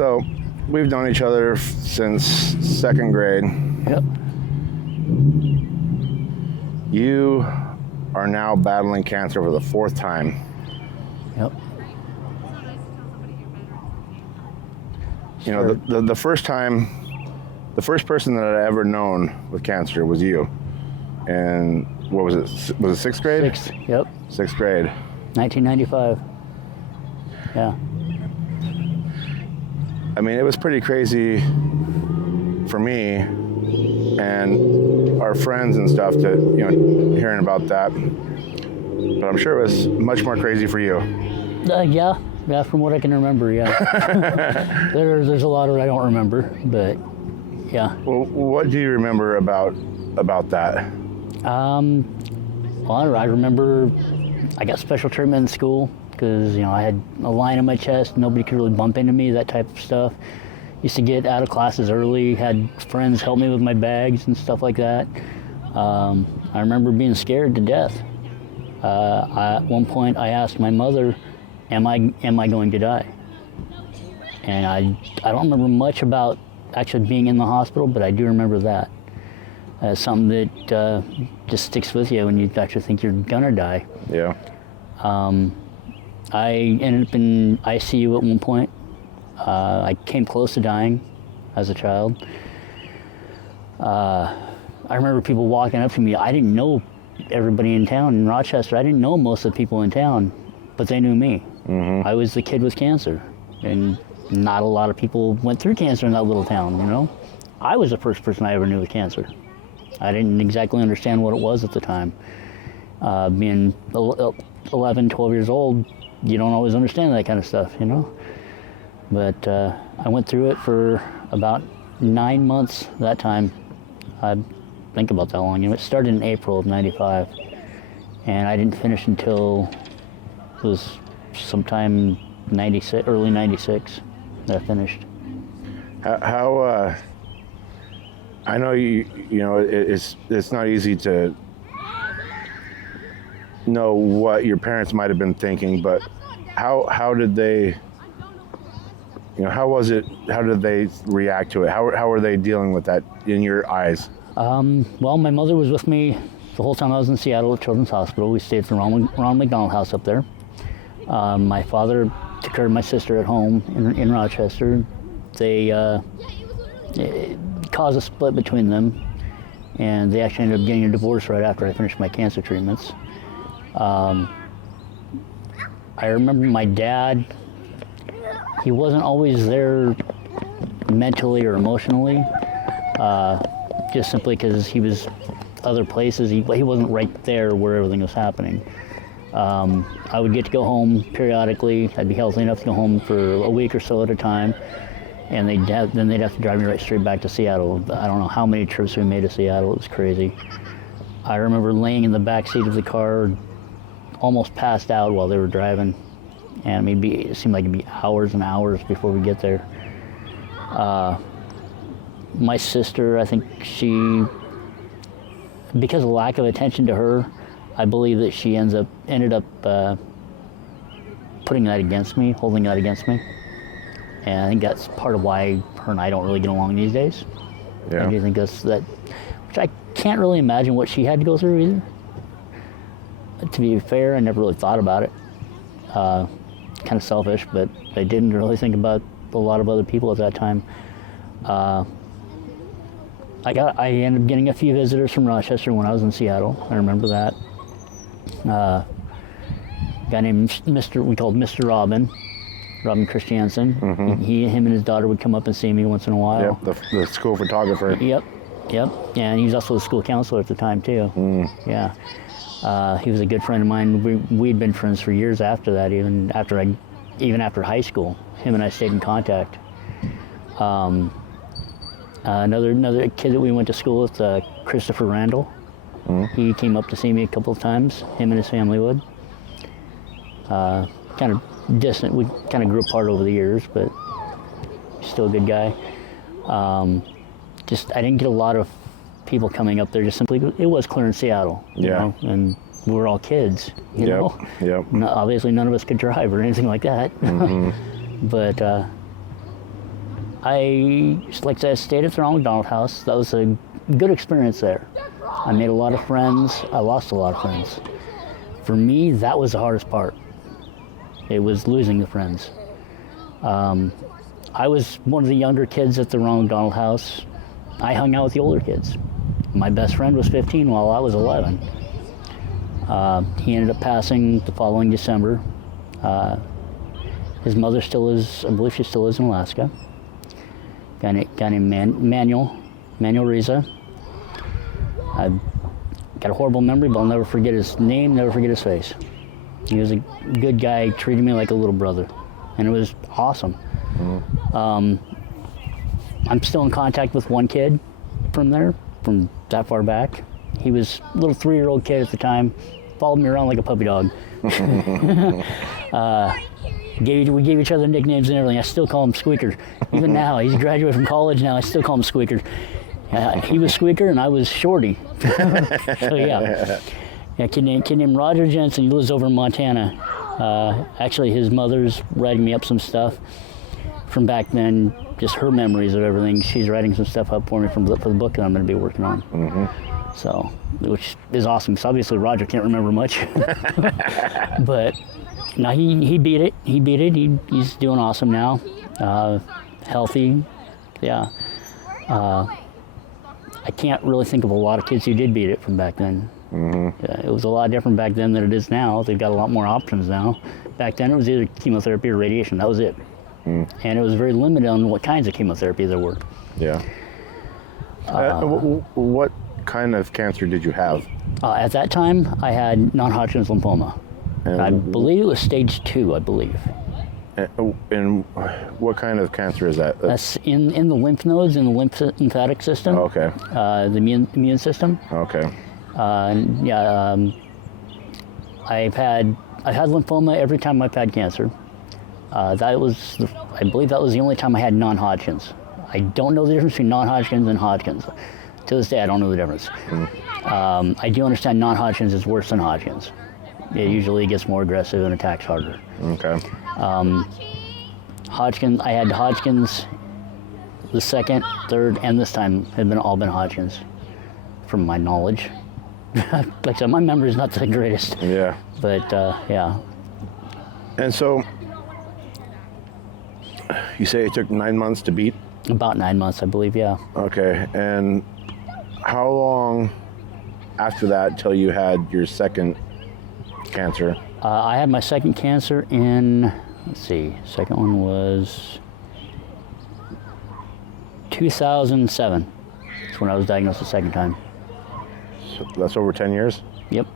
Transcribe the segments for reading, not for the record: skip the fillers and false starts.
So, we've known each other since second grade. Yep. You are now battling cancer for the fourth time. Yep. You know, the first time, the first person that I ever known with cancer was you. And what was it? Was it sixth grade? Sixth. Yep. Sixth grade. 1995. Yeah. I mean, it was pretty crazy for me and our friends and stuff to, you know, hearing about that. But I'm sure it was much more crazy for you. Yeah, from what I can remember, yeah. There's a lot of it I don't remember, but yeah. Well, what do you remember about that? Well, I remember I got special treatment in school because, you know, I had a line in my chest, nobody could really bump into me, that type of stuff. Used to get out of classes early, had friends help me with my bags and stuff like that. I remember being scared to death. At one point I asked my mother, am I going to die? And I don't remember much about actually being in the hospital, but I do remember that. Something that just sticks with you when you actually think you're gonna die. Yeah. I ended up in ICU at one point. I came close to dying as a child. I remember people walking up to me. I didn't know everybody in town in Rochester. I didn't know most of the people in town, but they knew me. Mm-hmm. I was the kid with cancer, and not a lot of people went through cancer in that little town, you know? I was the first person I ever knew with cancer. I didn't exactly understand what it was at the time. Being 11, 12 years old, you don't always understand that kind of stuff, you know? But I went through it for about 9 months that time. I think about that long. You know, it started in April of '95, and I didn't finish until it was sometime '96, early '96 that I finished. How I know you know it's not easy to know what your parents might have been thinking, but how did they, you know, how was it? How did they react to it? How were they dealing with that in your eyes? Well, my mother was with me the whole time I was in Seattle at Children's Hospital. We stayed at the Ronald McDonald House up there. My father took care of my sister at home in Rochester. It caused a split between them, and they actually ended up getting a divorce right after I finished my cancer treatments. I remember my dad, he wasn't always there mentally or emotionally, just simply because he was other places. He wasn't right there where everything was happening. I would get to go home periodically. I'd be healthy enough to go home for a week or so at a time, and they'd have to drive me right straight back to Seattle. I don't know how many trips we made to Seattle. It was crazy. I remember laying in the back seat of the car, almost passed out while they were driving, and it seemed like it'd be hours and hours before we get there. My sister, I think because of lack of attention to her, I believe that she ended up putting that against me, holding that against me. And I think that's part of why her and I don't really get along these days. Yeah. I do think which I can't really imagine what she had to go through either. To be fair, I never really thought about it. Kind of selfish, but I didn't really think about a lot of other people at that time. I ended up getting a few visitors from Rochester when I was in Seattle. I remember that. A guy named we called Mr. Robin Christiansen. Mm-hmm. Him and his daughter would come up and see me once in a while. Yep, the school photographer. Yep. And he was also the school counselor at the time too. Mm. Yeah. He was a good friend of mine. We'd been friends for years after that, even after high school. Him and I stayed in contact. Another kid that we went to school with, Christopher Randall. Mm. He came up to see me a couple of times. Him and his family would. Kind of distant. We kind of grew apart over the years, but still a good guy. I didn't get a lot of people coming up there. Just simply, it was clear in Seattle. You know, and we were all kids. You know. Yep. Obviously, none of us could drive or anything like that. Mm-hmm. But like I said, I stayed at the Ronald McDonald House. That was a good experience there. I made a lot of friends. I lost a lot of friends. For me, that was the hardest part. It was losing the friends. I was one of the younger kids at the Ronald McDonald House. I hung out with the older kids. My best friend was 15 while I was 11. He ended up passing the following December. His mother still is, I believe she still is in Alaska. Guy named Manuel Riza. I've got a horrible memory, but I'll never forget his name, never forget his face. He was a good guy, treated me like a little brother, and it was awesome. I'm still in contact with one kid from there, from that far back. He was a little 3-year-old kid at the time, followed me around like a puppy dog. We gave each other nicknames and everything. I still call him Squeaker. Even now, he's graduated from college now, I still call him Squeaker. He was Squeaker and I was Shorty. So yeah, kid named Roger Jensen. He lives over in Montana. Actually, his mother's writing me up some stuff from back then, just her memories of everything. She's writing some stuff up for me for the book that I'm going to be working on. So, which is awesome, because obviously Roger can't remember much. But no, he beat it. He's doing awesome now. Healthy. Yeah. I can't really think of a lot of kids who did beat it from back then. Yeah, it was a lot different back then than it is now. They've got a lot more options now. Back then it was either chemotherapy or radiation. That was it. And it was very limited on what kinds of chemotherapy there were. Yeah. What kind of cancer did you have? At that time, I had non-Hodgkin's lymphoma. And I believe it was stage 2, I believe. And what kind of cancer is that? That's in the lymph nodes, in the lymphatic system. Okay. The immune system. Okay. Yeah. I've had lymphoma every time I've had cancer. I believe that was the only time I had non-Hodgkin's. I don't know the difference between non-Hodgkin's and Hodgkin's. To this day, I don't know the difference. I do understand non-Hodgkin's is worse than Hodgkin's. It usually gets more aggressive and attacks harder. Okay. Hodgkin, I had Hodgkin's the second, third, and this time had all been Hodgkin's, from my knowledge. Like I said, my memory is not the greatest. Yeah. But yeah. And so, you say it took 9 months to beat? About 9 months, I believe, yeah. Okay, and how long after that till you had your second cancer? I had my second cancer in, let's see, second one was 2007. That's when I was diagnosed the second time. So that's over 10 years? Yep.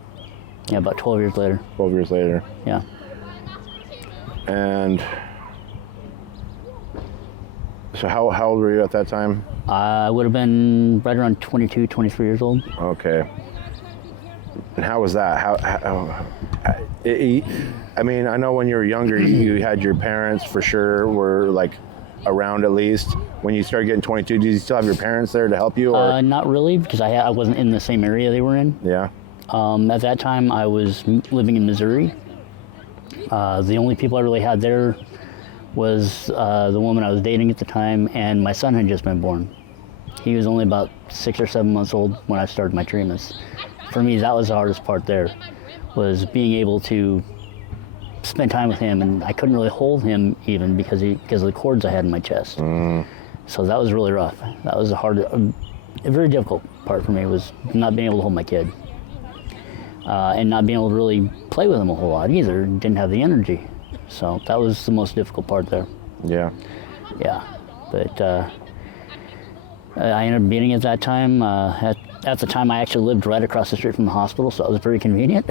Yeah, about 12 years later. 12 years later. Yeah. And so how old were you at that time? I would have been right around 22, 23 years old. Okay. And how was that? I mean, I know when you were younger, you had your parents for sure were like around at least. When you started getting 22, did you still have your parents there to help you? Or? Not really, because I wasn't in the same area they were in. Yeah. At that time, I was living in Missouri. The only people I really had there was the woman I was dating at the time, and my son had just been born. He was only about 6 or 7 months old when I started my treatments. For me, that was the hardest part there, was being able to spend time with him, and I couldn't really hold him even because of the cords I had in my chest. So that was really rough. That was a very difficult part for me, was not being able to hold my kid. And not being able to really play with him a whole lot either. Didn't have the energy. So that was the most difficult part there. Yeah. Yeah. But I ended up beating it that time. At the time, I actually lived right across the street from the hospital, so it was very convenient.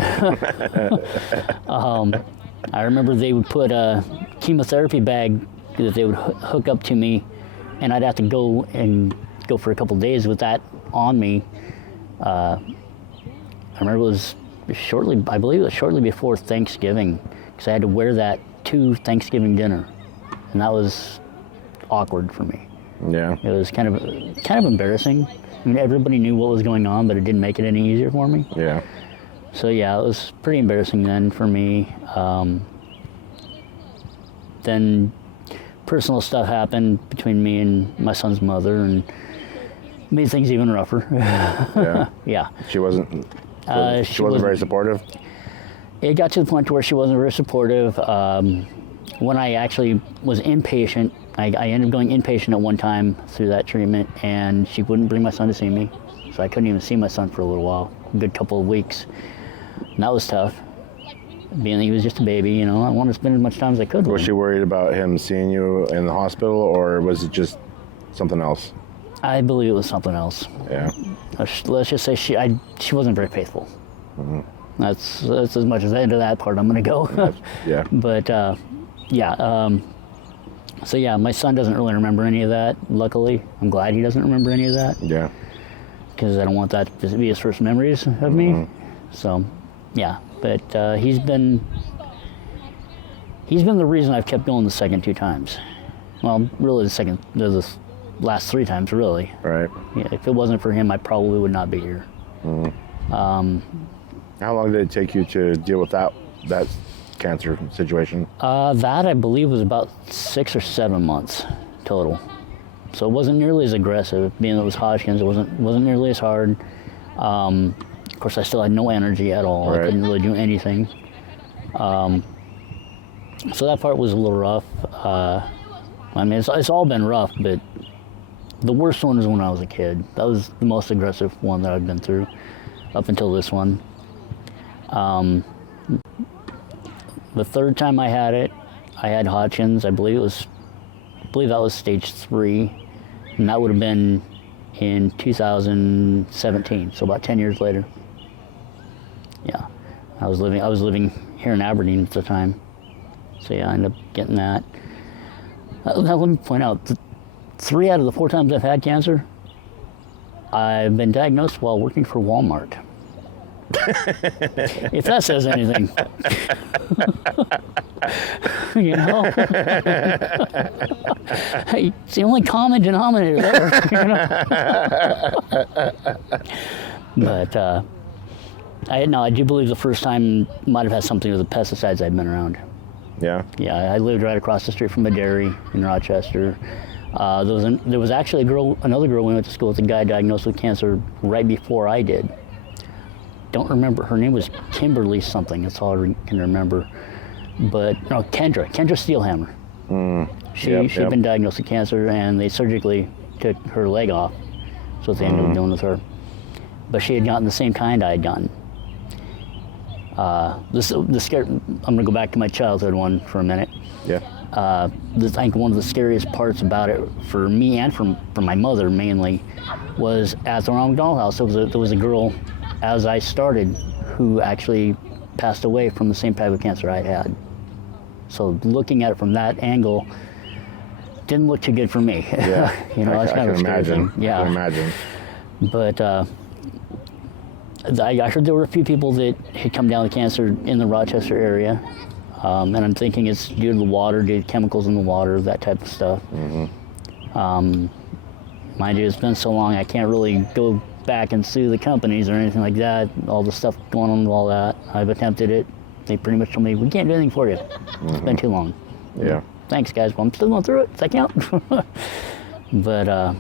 I remember they would put a chemotherapy bag that they would hook up to me, and I'd have to go for a couple days with that on me. I remember I believe it was shortly before Thanksgiving, because I had to wear that to Thanksgiving dinner, and that was awkward for me. Yeah. It was kind of embarrassing. I mean, everybody knew what was going on, but it didn't make it any easier for me. Yeah. So yeah, it was pretty embarrassing then for me. Then personal stuff happened between me and my son's mother, and made things even rougher. Yeah. Yeah. She wasn't. She wasn't very supportive. It got to the point where she wasn't very supportive. When I actually was inpatient, I ended up going inpatient at one time through that treatment, and she wouldn't bring my son to see me, so I couldn't even see my son for a little while, a good couple of weeks. And that was tough, being that he was just a baby. You know, I wanted to spend as much time as I could with Was him. she worried about him seeing you in the hospital, or was it just something else? I believe it was something else. Yeah. Let's just say she wasn't very faithful. Mm-hmm. That's as much as into that part I'm going to go. Yeah. But yeah. So yeah, my son doesn't really remember any of that. Luckily, I'm glad he doesn't remember any of that, Yeah. because I don't want that to be his first memories of me. So, yeah. But he's been the reason I've kept going the second 2 times. Well, really the last 3 times, really. Right. Yeah, if it wasn't for him, I probably would not be here. How long did it take you to deal with that cancer situation? That I believe was about 6 or 7 months total. So it wasn't nearly as aggressive. Being that it was Hodgkin's, it wasn't nearly as hard. Of course, I still had no energy at all. Right. I couldn't really do anything. So that part was a little rough. I mean, it's all been rough, but the worst one was when I was a kid. That was the most aggressive one that I've been through up until this one. The third time I had it, I had Hodgkin's. I believe that was stage 3, and that would have been in 2017. So about 10 years later. Yeah, I was living here in Aberdeen at the time. So yeah, I ended up getting that. Now let me point out, 3 out of the 4 times I've had cancer, I've been diagnosed while working for Walmart. If that says anything. You know? It's the only common denominator there. You know? But I do believe the first time might have had something with the pesticides I'd been around. Yeah. Yeah, I lived right across the street from a dairy in Rochester. There was actually another girl we went to school with, a guy diagnosed with cancer right before I did. Don't remember, her name was Kimberly something, that's all I can remember. But, no, Kendra Steelhammer. She'd been diagnosed with cancer, and they surgically took her leg off. So what they ended up doing with her. But she had gotten the same kind I had gotten. I'm going to go back to my childhood one for a minute. Yeah. I think one of the scariest parts about it for me and for my mother mainly was at the Ronald McDonald House. There was a girl, as I started, who actually passed away from the same type of cancer I had. So looking at it from that angle didn't look too good for me. Yeah. You know, that's kind of a scary thing. Yeah. I can imagine. But I heard there were a few people that had come down with cancer in the Rochester area. And I'm thinking it's due to the water, due to chemicals in the water, that type of stuff. Mind you, it's been so long, I can't really go back and sue the companies or anything like that. All the stuff going on with all that. I've attempted it. They pretty much told me, we can't do anything for you. It's been too long. Yeah. Thanks, guys. Well, I'm still going through it. Does that count? But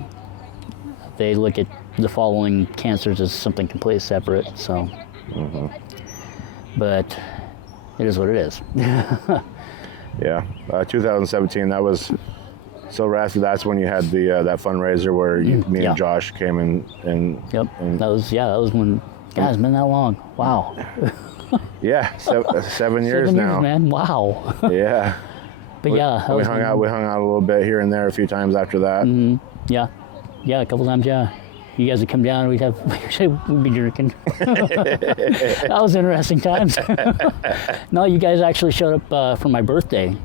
they look at the following cancers as something completely separate. So, but it is what it is. Yeah. 2017, that was so Rasty. That's when you had the that fundraiser where me and Josh came in and. Yep. And that was when. God, it's been that long. Wow. Yeah, 7 years 7 now. years, man. Wow. Yeah. But We hung out. We hung out a little bit here and there a few times after that. Yeah, a couple times. Yeah, you guys would come down. We'd be drinking. That was interesting times. No, you guys actually showed up for my birthday.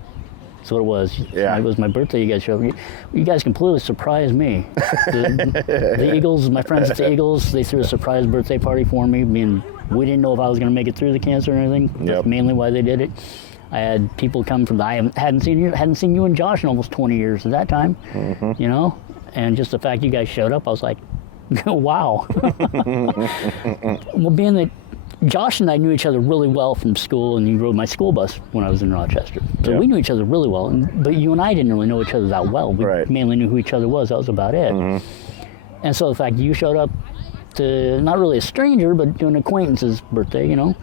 That's what it was. Yeah. It was my birthday. You guys showed up. You guys completely surprised me. The Eagles, my friends at the Eagles, they threw a surprise birthday party for me. I mean, we didn't know if I was going to make it through the cancer or anything. That's mainly why they did it. I had people come from hadn't seen you and Josh in almost 20 years at that time, you know, and just the fact you guys showed up, I was like, wow. Well, being that Josh and I knew each other really well from school, and he rode my school bus when I was in Rochester. So Yeah. we knew each other really well, but you and I didn't really know each other that well. We Right. mainly knew who each other was. That was about it. And so the fact you showed up to not really a stranger, but to an acquaintance's birthday, you know,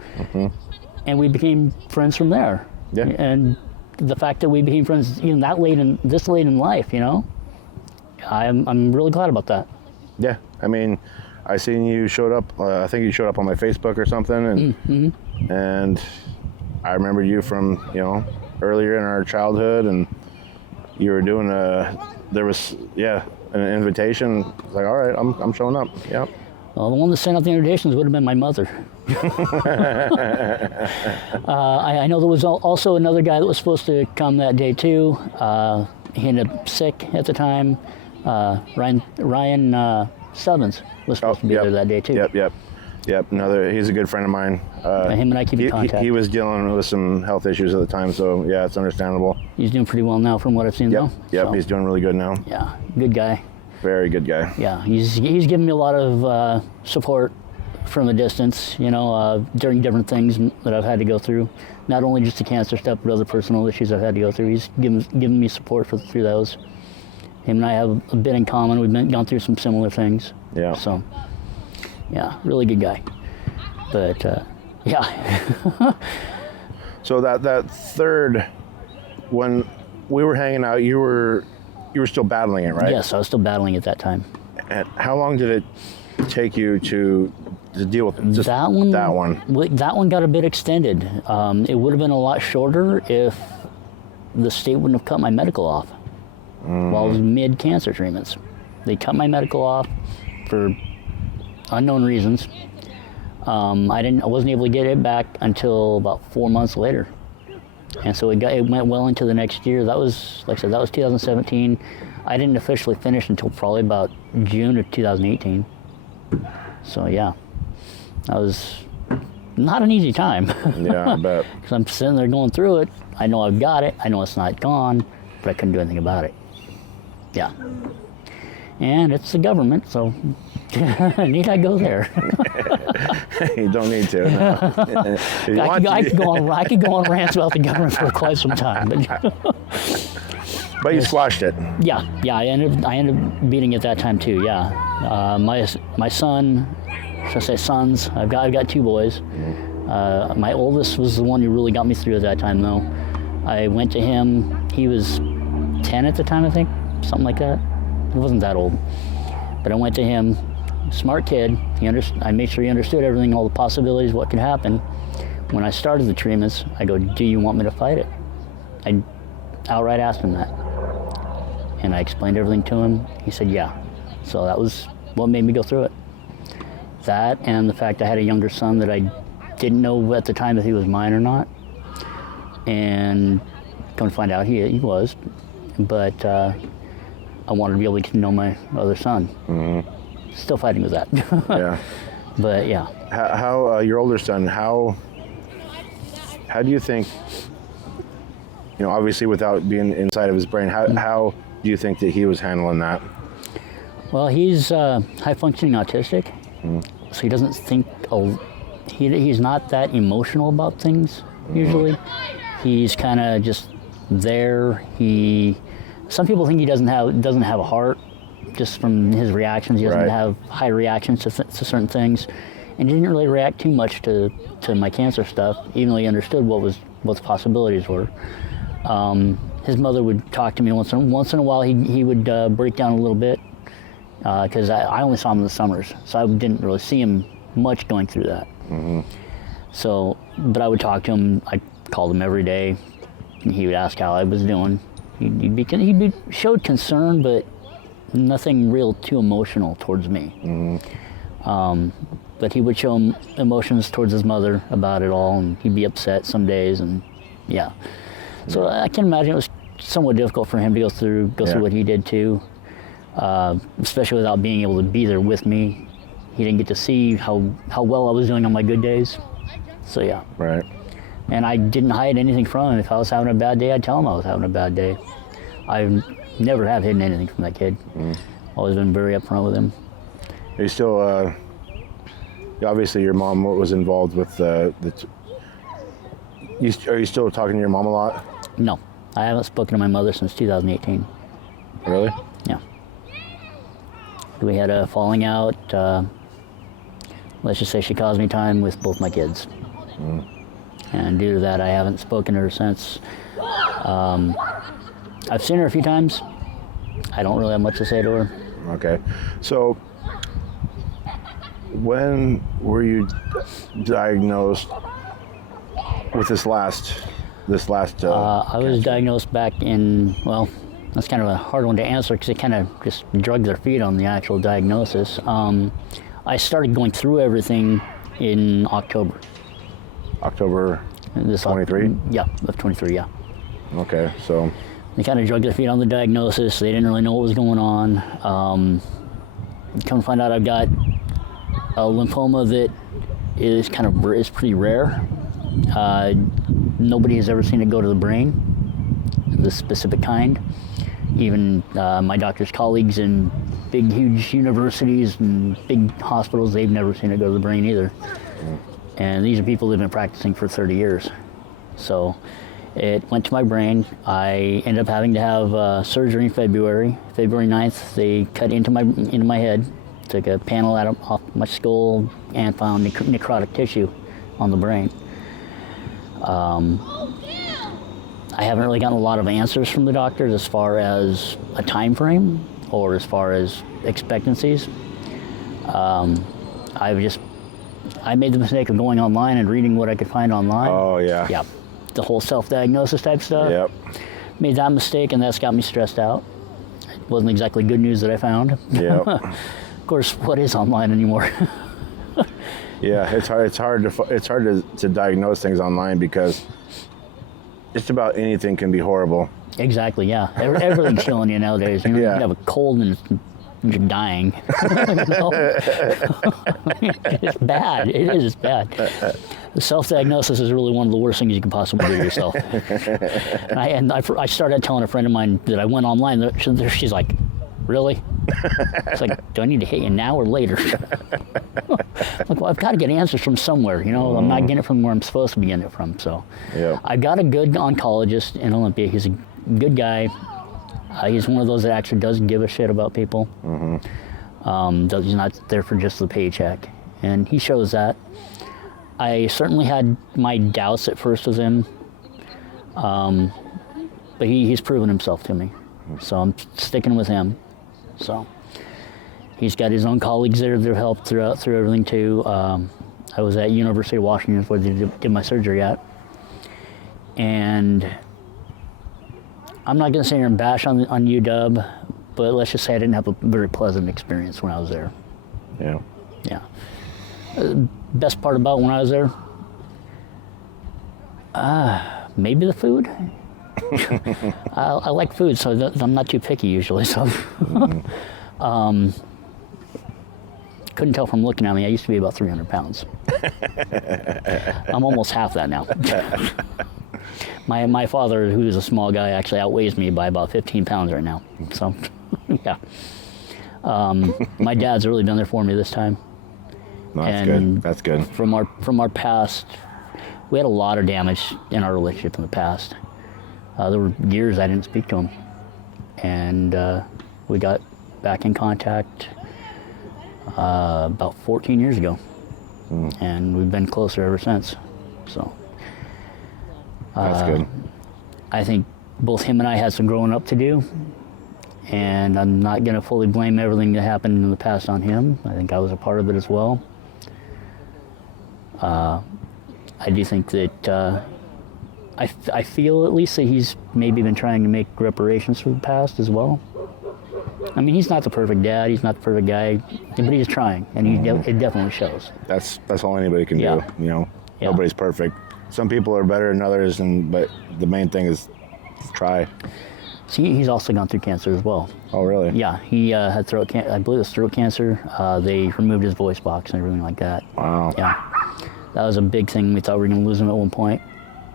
and we became friends from there. Yeah. And the fact that we became friends even this late in life, you know, I'm really glad about that. Yeah, I mean, I seen you showed up. I think you showed up on my Facebook or something, and I remember you from earlier in our childhood, and you were doing there was an invitation. It's like, all right, I'm showing up. Yeah. Well, the one that sent out the invitations would have been my mother. I know there was also another guy that was supposed to come that day too. He ended up sick at the time. Ryan Stubbins was supposed to be there that day too. Yep. He's a good friend of mine. Him and I keep in contact. He was dealing with some health issues at the time, so yeah, it's understandable. He's doing pretty well now from what I've seen though. Yep, so, he's doing really good now. Yeah, good guy. Very good guy. Yeah, he's given me a lot of support from a distance, during different things that I've had to go through. Not only just the cancer stuff, but other personal issues I've had to go through. He's given me support through those. Him and I have a bit in common. We've gone through some similar things. Yeah. So, yeah, really good guy. But, yeah. So that third, when we were hanging out, you were still battling it, right? Yes, I was still battling at that time. And how long did it take you to deal with just that one? That one. That one got a bit extended. It would have been a lot shorter if the state wouldn't have cut my medical off while I was mid-cancer treatments. They cut my medical off for unknown reasons. I wasn't able to get it back until about 4 months later. And so it went well into the next year. That was, like I said, that was 2017. I didn't officially finish until probably about June of 2018. So yeah, that was not an easy time. Yeah, I bet. Because I'm sitting there going through it. I know I've got it. I know it's not gone, but I couldn't do anything about it. Yeah. And it's the government, so need I go there? You don't need to. No. I could go on rants about the government for quite some time, but you squashed it. Yeah. I ended up beating it that time too. Yeah. My son, should I say sons? I've got two boys. My oldest was the one who really got me through at that time, though. I went to him. He was 10 at the time, I think, something like that. He wasn't that old, but I went to him. Smart kid. I made sure he understood everything, all the possibilities, what could happen. When I started the treatments, I go, "Do you want me to fight it?" I outright asked him that, and I explained everything to him. He said, "Yeah." So that was what made me go through it. That and the fact I had a younger son that I didn't know at the time if he was mine or not, and come to find out he was. But I wanted to be able to get to know my other son. Still fighting with that. Yeah. But yeah. How your older son? How do you think? Obviously, without being inside of his brain, how do you think that he was handling that? Well, he's high functioning autistic, so he doesn't think. He's not that emotional about things usually. He's kind of just there. Some people think he doesn't have a heart, just from his reactions. He doesn't have high reactions to certain things, and he didn't really react too much to my cancer stuff, even though he understood what the possibilities were. His mother would talk to me once in a while. He would break down a little bit because I only saw him in the summers, so I didn't really see him much going through that. So, but I would talk to him. I called him every day, and he would ask how I was doing. He showed concern, but nothing real too emotional towards me. But he would show emotions towards his mother about it all, and he'd be upset some days, and yeah. So I can imagine it was somewhat difficult for him to go through what he did too, especially without being able to be there with me. He didn't get to see how well I was doing on my good days. So yeah. Right. And I didn't hide anything from him. If I was having a bad day, I'd tell him I was having a bad day. I never have hidden anything from that kid. Always been very upfront with him. Are you still obviously your mom was involved with are you still talking to your mom a lot? No, I haven't spoken to my mother since 2018. Really? Yeah. We had a falling out. Let's just say she caused me time with both my kids. And due to that, I haven't spoken to her since. I've seen her a few times. I don't really have much to say to her. Okay. So, when were you diagnosed with this last? I was diagnosed back in, well, that's kind of a hard one to answer because they kind of just drug their feet on the actual diagnosis. I started going through everything in October. October 23? Yeah, of 23, yeah. Okay, so. They kind of drug their feet on the diagnosis. They didn't really know what was going on. Come to find out I've got a lymphoma that is pretty rare. Nobody has ever seen it go to the brain, the specific kind. Even my doctor's colleagues in big, huge universities and big hospitals, they've never seen it go to the brain either. And these are people who've been practicing for 30 years. So it went to my brain. I ended up having to have surgery in February. February 9th, they cut into my head, took a panel off my skull, and found necrotic tissue on the brain. I haven't really gotten a lot of answers from the doctors as far as a time frame or as far as expectancies. I made the mistake of going online and reading what I could find online. Oh, yeah. Yeah, the whole self-diagnosis type stuff. Yep. Made that mistake, and that's got me stressed out. It wasn't exactly good news that I found. Yep. Of course, what is online anymore? Yeah, it's hard to diagnose things online because just about anything can be horrible. Exactly, yeah. Everything's killing you nowadays. You Yeah. You have a cold and you're dying. It's bad. It is. It's bad. The self-diagnosis is really one of the worst things you can possibly do to yourself. And I started telling a friend of mine that I went online. She's like, really? It's like, do I need to hit you now or later? Like, well, I've got to get answers from somewhere. I'm not getting it from where I'm supposed to be getting it from. So Yeah. I got a good oncologist in Olympia. He's a good guy. He's one of those that actually does give a shit about people. He's not there for just the paycheck. And he shows that. I certainly had my doubts at first with him. But he's proven himself to me. So I'm sticking with him. So he's got his own colleagues there that have helped through everything too. I was at University of Washington where they did my surgery at. And I'm not going to sit here and bash on UW, but let's just say I didn't have a very pleasant experience when I was there. Yeah. Yeah. Best part about when I was there? Maybe the food. I like food, so I'm not too picky usually. So, couldn't tell from looking at me. I used to be about 300 pounds. I'm almost half that now. My father, who is a small guy, actually outweighs me by about 15 pounds right now. So, yeah. My dad's really been there for me this time. No, that's good. That's good. From our past, we had a lot of damage in our relationship in the past. There were years I didn't speak to him, and we got back in contact about 14 years ago, and we've been closer ever since. So that's good. I think both him and I had some growing up to do, and I'm not going to fully blame everything that happened in the past on him. I think I was a part of it as well. I do think that I feel at least that he's maybe been trying to make reparations for the past as well. I mean, he's not the perfect dad, he's not the perfect guy, but he's trying, and it definitely shows. That's all anybody can do. Yeah. Nobody's perfect. Some people are better than others, but the main thing is try. See, he's also gone through cancer as well. Oh, really? Yeah, he had throat cancer. I believe it was throat cancer. They removed his voice box and everything like that. Wow. Yeah, that was a big thing. We thought we were going to lose him at one point.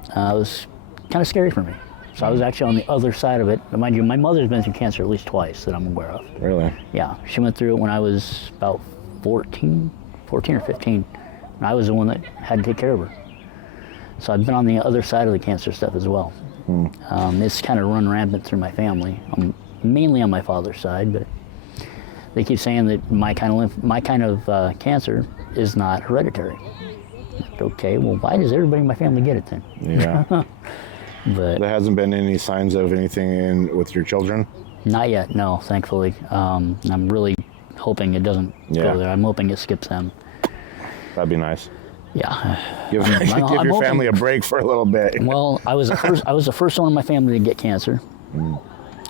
It was kind of scary for me. So I was actually on the other side of it. But mind you, my mother's been through cancer at least twice that I'm aware of. Really? Yeah, she went through it when I was about 14 14 or 15, and I was the one that had to take care of her. So I've been on the other side of the cancer stuff as well. It's kind of run rampant through my family. I'm mainly on my father's side, but they keep saying that my kind of cancer is not hereditary. Okay, well, why does everybody in my family get it then? Yeah. But there hasn't been any signs of anything with your children? Not yet, no, thankfully. I'm really hoping it doesn't go there. I'm hoping it skips them. That'd be nice. Yeah. Give your family a break for a little bit. Well, I was the first one in my family to get cancer.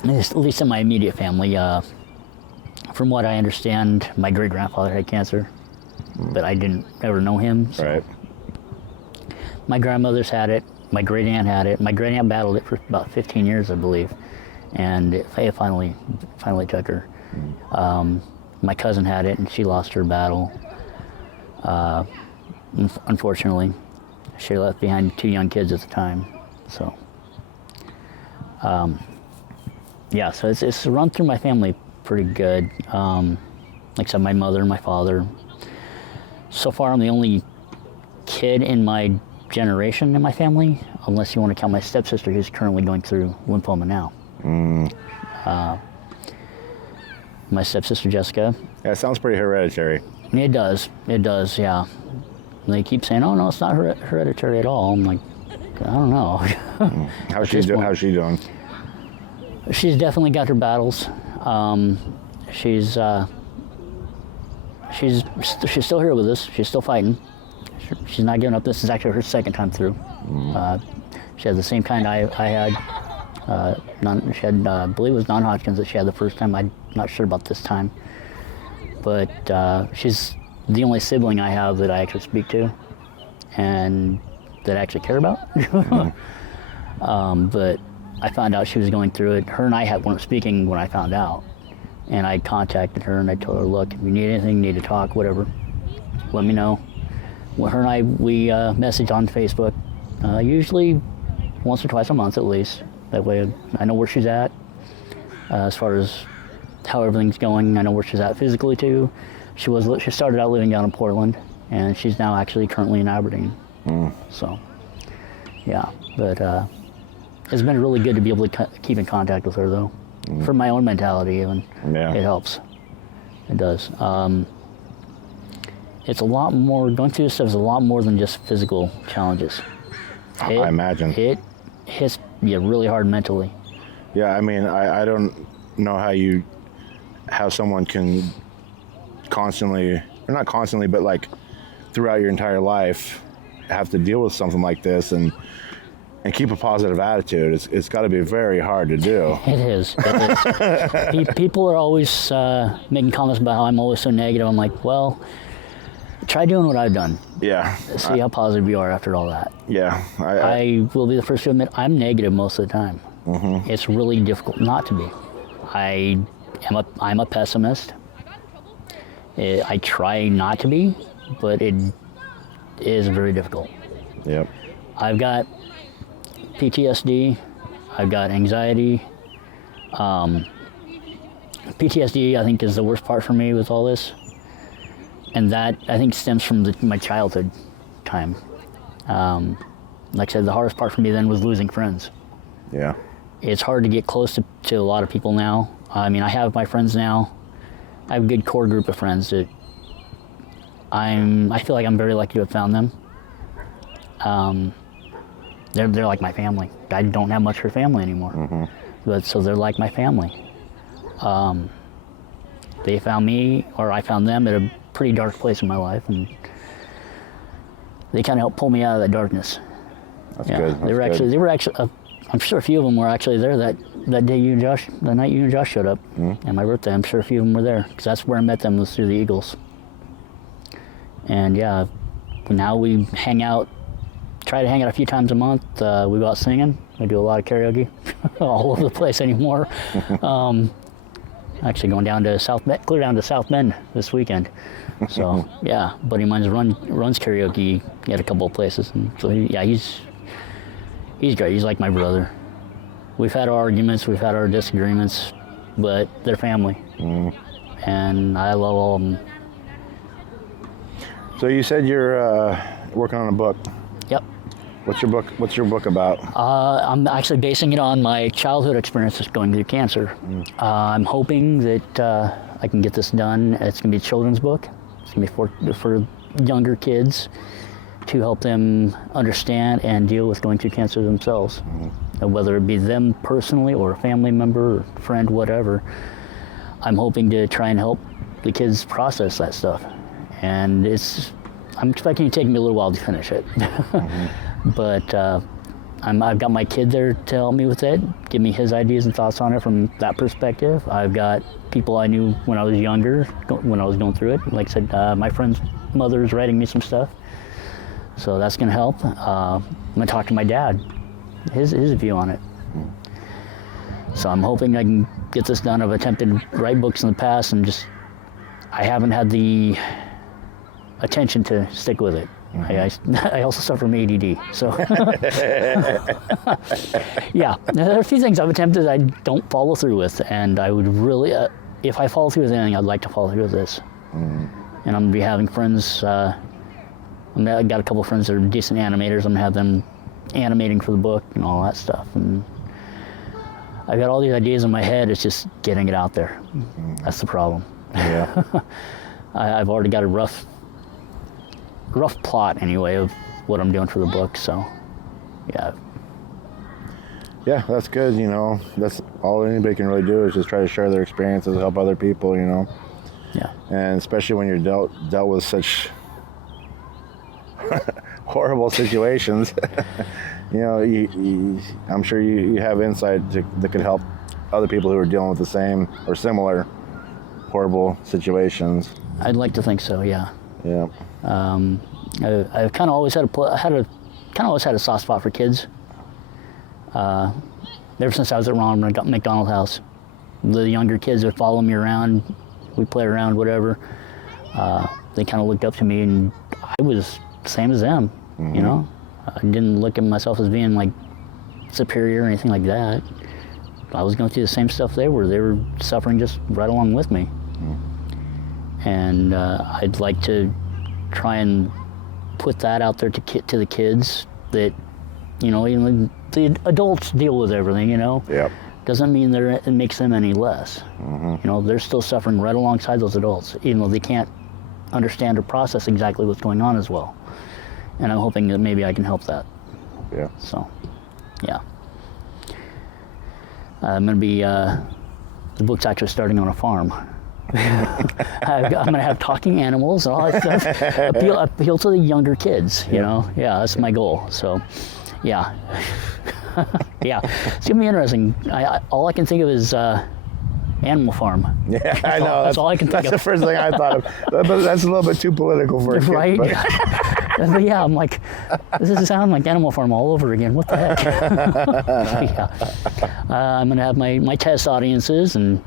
At least in my immediate family. From what I understand, my great-grandfather had cancer, but I didn't ever know him. So. Right. My grandmother's had it. My great-aunt had it. My great-aunt battled it for about 15 years, I believe, and it finally took her. My cousin had it, and she lost her battle. Unfortunately, she left behind 2 young kids at the time. So, yeah, so it's run through my family pretty good. Like I said, my mother and my father. So far, I'm the only kid in my generation in my family, unless you want to count my stepsister, who's currently going through lymphoma now. My stepsister Jessica. Yeah, it sounds pretty hereditary. It does, yeah. And they keep saying, "Oh no, it's not hereditary at all." I'm like, I don't know. How's she doing? She's definitely got her battles. She's still here with us. She's still fighting. She's not giving up. This is actually her second time through. She had the same kind I had. She had, I believe it was Non-Hodgkin's that she had the first time. I'm not sure about this time. But she's the only sibling I have that I actually speak to and that I actually care about. But I found out she was going through it. Her and I weren't speaking when I found out. And I contacted her and I told her, look, if you need anything, need to talk, whatever, let me know. Well, her and I, we message on Facebook, usually once or twice a month at least. That way I know where she's at, as far as how everything's going. I know where she's at physically too. She started out living down in Portland, and she's now actually currently in Aberdeen. So, yeah, but it's been really good to be able to keep in contact with her though. For my own mentality even. Yeah. It helps. It does. It's a lot more, going through this stuff is a lot more than just physical challenges. I imagine. It hits you really hard mentally. Yeah, I mean, I don't know how someone can constantly, or not constantly, but like throughout your entire life have to deal with something like this and keep a positive attitude. It's got to be very hard to do. It is. People are always making comments about how I'm always so negative. I'm like, well, try doing what I've done. Yeah. See how positive you are after all that. Yeah. I will be the first to admit I'm negative most of the time. It's really difficult not to be. I'm a pessimist. I try not to be, but it is very difficult. Yep. I've got PTSD, I've got anxiety. PTSD, I think, is the worst part for me with all this. And that, I think, stems from my childhood time. Like I said, the hardest part for me then was losing friends. Yeah. It's hard to get close to a lot of people now. I mean, I have my friends now. I have a good core group of friends that I feel like I'm very lucky to have found them. They're like my family. I don't have much for family anymore. But so they're like my family. They found me, or I found them at a pretty dark place in my life, and they kind of helped pull me out of that darkness. That's good. They were actually. I'm sure a few of them were actually there that day the night you and Josh showed up, and my birthday. I'm sure a few of them were there because that's where I met them, was through the Eagles. And yeah, now we hang out. Try to hang out a few times a month. We go out singing. We do a lot of karaoke all over the place anymore. Actually going down to clear down to South Bend this weekend. So yeah, buddy of mine runs karaoke at a couple of places. And so he's great. He's like my brother. We've had our arguments, we've had our disagreements, but they're family. And I love all of them. So you said you're working on a book. Yep. What's your book about? I'm actually basing it on my childhood experiences going through cancer. I'm hoping that I can get this done. It's going to be a children's book. It's going to be for younger kids to help them understand and deal with going through cancer themselves. Whether it be them personally or a family member or friend, whatever. I'm hoping to try and help the kids process that stuff. And I'm expecting it to take me a little while to finish it. But I've got my kid there to help me with it, give me his ideas and thoughts on it from that perspective. I've got people I knew when I was younger, when I was going through it. Like I said, my friend's mother is writing me some stuff, so that's going to help. I'm going to talk to my dad, his view on it. So I'm hoping I can get this done. I've attempted to write books in the past, and I haven't had the attention to stick with it. I also suffer from ADD, so yeah. There are a few things I've attempted I don't follow through with, and I would really, if I follow through with anything, I'd like to follow through with this. And I'm gonna be having friends. I got a couple friends that are decent animators. I'm gonna have them animating for the book and all that stuff. And I got all these ideas in my head. It's just getting it out there. That's the problem. Yeah. I've already got a rough plot anyway of what I'm doing for the book, so yeah. Yeah, that's good, that's all anybody can really do is just try to share their experiences, help other people, Yeah. And especially when you're dealt with such horrible situations, I'm sure you have insight that could help other people who are dealing with the same or similar horrible situations. I'd like to think so, yeah. Yeah. I've kind of always had a soft spot for kids. Ever since I was at Ronald McDonald House, the younger kids would follow me around. We played around, whatever. They kind of looked up to me, and I was the same as them. I didn't look at myself as being like superior or anything like that. I was going through the same stuff they were. They were suffering just right along with me. And I'd like to try and put that out there to the kids that, even the adults deal with everything, Yep. Doesn't mean it makes them any less. They're still suffering right alongside those adults, even though they can't understand or process exactly what's going on as well. And I'm hoping that maybe I can help that. Yeah. So, yeah. I'm going to be, the book's actually starting on a farm. I'm going to have talking animals and all that stuff. Appeal to the younger kids, Yeah, that's my goal. So, yeah. Yeah. It's going to be interesting. All I can think of is Animal Farm. Yeah, I know. That's all I can think of. That's the first thing I thought of. But that's a little bit too political for a kid. Right? But yeah, I'm like, this is sounding like Animal Farm all over again. What the heck? Yeah. I'm going to have my test audiences, and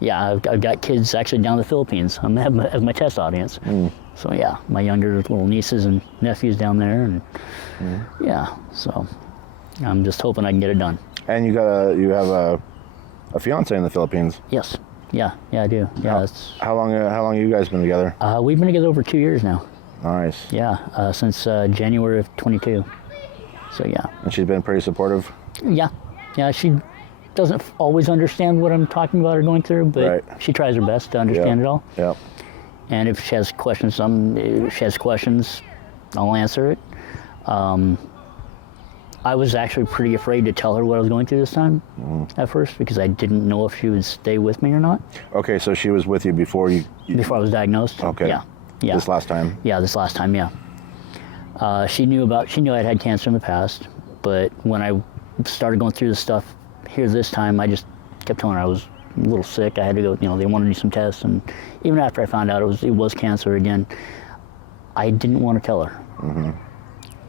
yeah, I've got kids actually down in the Philippines. I'm going to have my test audience. So yeah, my younger little nieces and nephews down there, and yeah, so I'm just hoping I can get it done. And you have a fiance in the Philippines. Yes. Yeah, I do. Yeah. How long have you guys been together? We've been together over 2 years now. Nice. Yeah, since January of 22. So yeah. And she's been pretty supportive? Yeah, she doesn't always understand what I'm talking about or going through, but she tries her best to understand it all. Yeah. And if she has questions, I'll answer it. I was actually pretty afraid to tell her what I was going through this time at first, because I didn't know if she would stay with me or not. Okay, so she was with you before Before I was diagnosed. Okay. Yeah. This last time? Yeah, this last time, yeah. She knew I'd had cancer in the past, but when I started going through the stuff here this time, I just kept telling her I was a little sick. I had to go, they wanted to do some tests, and even after I found out it was cancer again, I didn't want to tell her.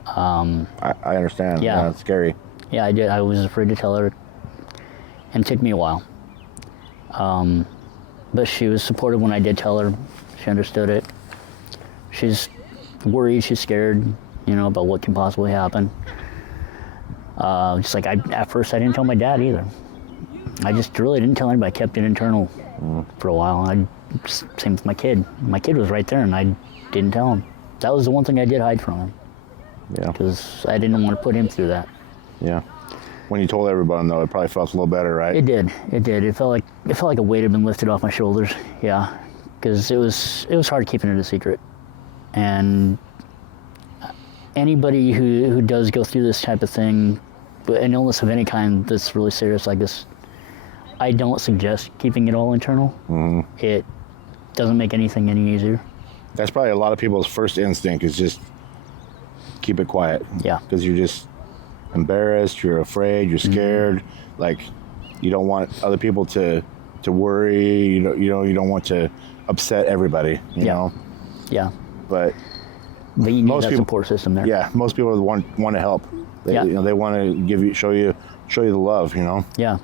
I understand. Yeah, it's scary. Yeah, I did. I was afraid to tell her, and it took me a while. But she was supportive when I did tell her. She understood it. She's worried, she's scared, about what can possibly happen. Just like at first I didn't tell my dad either. I just really didn't tell anybody. I kept it internal for a while. Same with my kid. My kid was right there, and I didn't tell him. that was the one thing I did hide from him. Yeah. Because I didn't want to put him through that. Yeah. When you told everyone, though, it probably felt a little better, right? It did. It felt like a weight had been lifted off my shoulders. Yeah, because it was hard keeping it a secret. And anybody who does go through this type of thing, an illness of any kind that's really serious like this, I don't suggest keeping it all internal. Mm-hmm. It doesn't make anything any easier. That's probably a lot of people's first instinct is just keep it quiet. Yeah. Because you're just embarrassed, you're afraid, you're scared. Mm-hmm. Like, you don't want other people to worry. You don't want to upset everybody. You know. Yeah. But you need that support system there. Yeah. Most people want to help. They, they want to show you the love. You know. Yeah.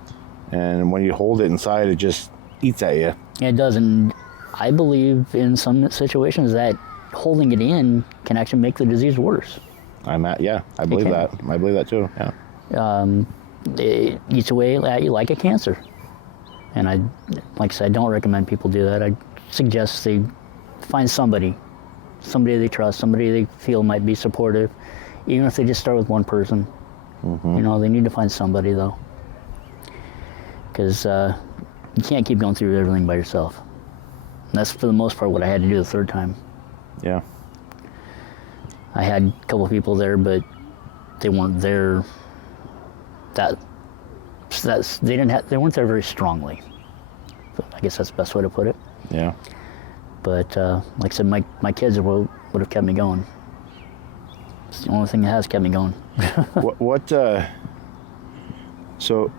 And when you hold it inside, it just eats at you. It does, and I believe in some situations that holding it in can actually make the disease worse. I believe that. I believe that too. Yeah. It eats away at you like a cancer. And like I said, I don't recommend people do that. I suggest they find somebody they trust, somebody they feel might be supportive, even if they just start with one person. Mm-hmm. You know, they need to find somebody though, because you can't keep going through everything by yourself. And that's for the most part what I had to do the third time. Yeah. I had a couple of people there, but they weren't there. They weren't there very strongly. So I guess that's the best way to put it. Yeah. But like I said, my kids would have kept me going. It's the only thing that has kept me going. So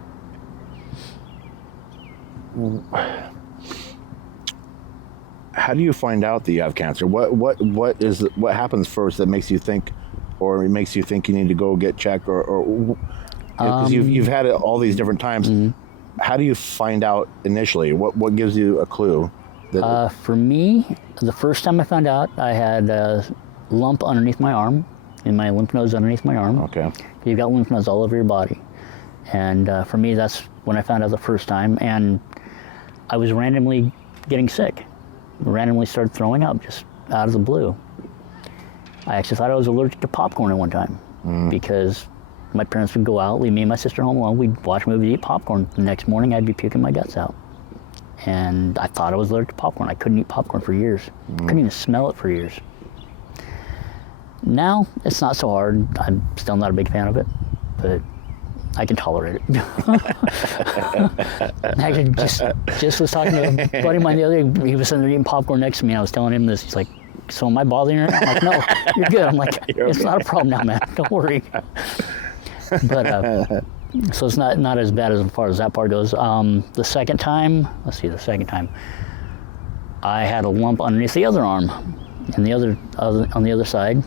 how do you find out that you have cancer? What happens first that makes you think, or it makes you think you need to go get checked, or because you've had it all these different times. Mm-hmm. How do you find out initially? What gives you a clue? For me, the first time I found out, I had a lump underneath my arm, in my lymph nodes underneath my arm. Okay. You've got lymph nodes all over your body, and for me, that's when I found out the first time, and I was randomly getting sick. Randomly started throwing up just out of the blue. I actually thought I was allergic to popcorn at one time because my parents would go out, leave me and my sister home alone. We'd watch movies, eat popcorn. The next morning, I'd be puking my guts out. And I thought I was allergic to popcorn. I couldn't eat popcorn for years. Couldn't even smell it for years. Now, it's not so hard. I'm still not a big fan of it, but I can tolerate it. Actually, just was talking to a buddy of mine the other day. He was sitting there eating popcorn next to me, and I was telling him this. He's like, "So am I bothering you?" I'm like, "No, you're good." I'm like, "It's not a problem now, man. Don't worry." But so it's not as bad as far as that part goes. The second time, I had a lump underneath the other arm, and on the other side.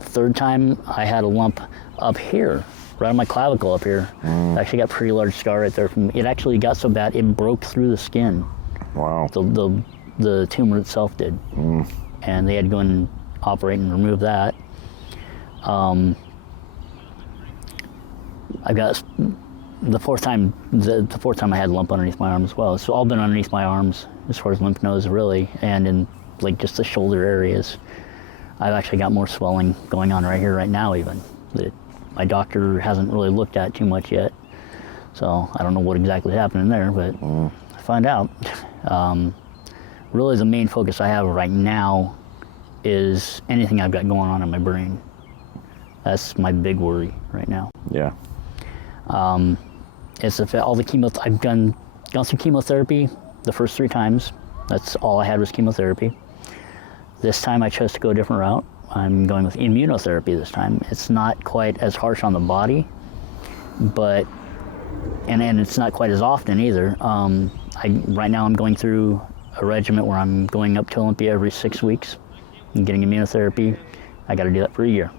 Third time, I had a lump up here, right on my clavicle up here. I actually got a pretty large scar right there. It actually got so bad it broke through the skin. Wow. The tumor itself did, and they had to go in and operate and remove that. I got the fourth time I had a lump underneath my arm as well. It's all been underneath my arms as far as lymph nodes really, and in like just the shoulder areas. I've actually got more swelling going on right here right now even that my doctor hasn't really looked at too much yet. So I don't know what exactly is happening there, but I'll find out. Really the main focus I have right now is anything I've got going on in my brain. That's my big worry right now. Yeah. It's all the chemo. I've gone through chemotherapy the first 3 times. That's all I had was chemotherapy. This time I chose to go a different route. I'm going with immunotherapy this time. It's not quite as harsh on the body, but and it's not quite as often either. Right now I'm going through a regimen where I'm going up to Olympia every 6 weeks and getting immunotherapy. I got to do that for a year.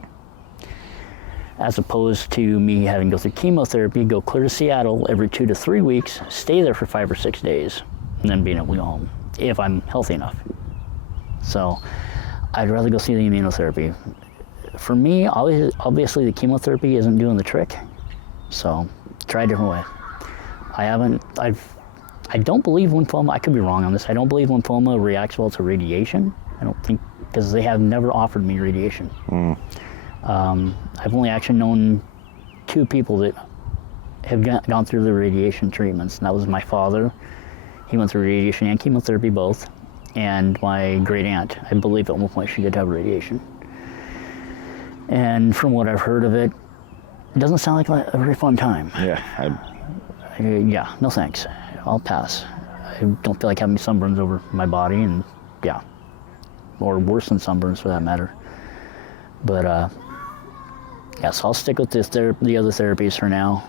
As opposed to me having to go through chemotherapy, go clear to Seattle every 2 to 3 weeks, stay there for 5 or 6 days, and then being able to go home if I'm healthy enough. So I'd rather go see the immunotherapy. For me, obviously the chemotherapy isn't doing the trick, so try a different way. I don't believe lymphoma, I could be wrong on this, I don't believe lymphoma reacts well to radiation. I don't think because they have never offered me radiation. I've only actually known 2 people that have gone through the radiation treatments, and that was my father. He went through radiation and chemotherapy both, and my great aunt. I believe at one point she did have radiation. And from what I've heard of it, it doesn't sound like a very fun time. Yeah. Yeah, no thanks. I'll pass. I don't feel like having sunburns over my body, and yeah, or worse than sunburns for that matter. But yeah, so I'll stick with the other therapies for now.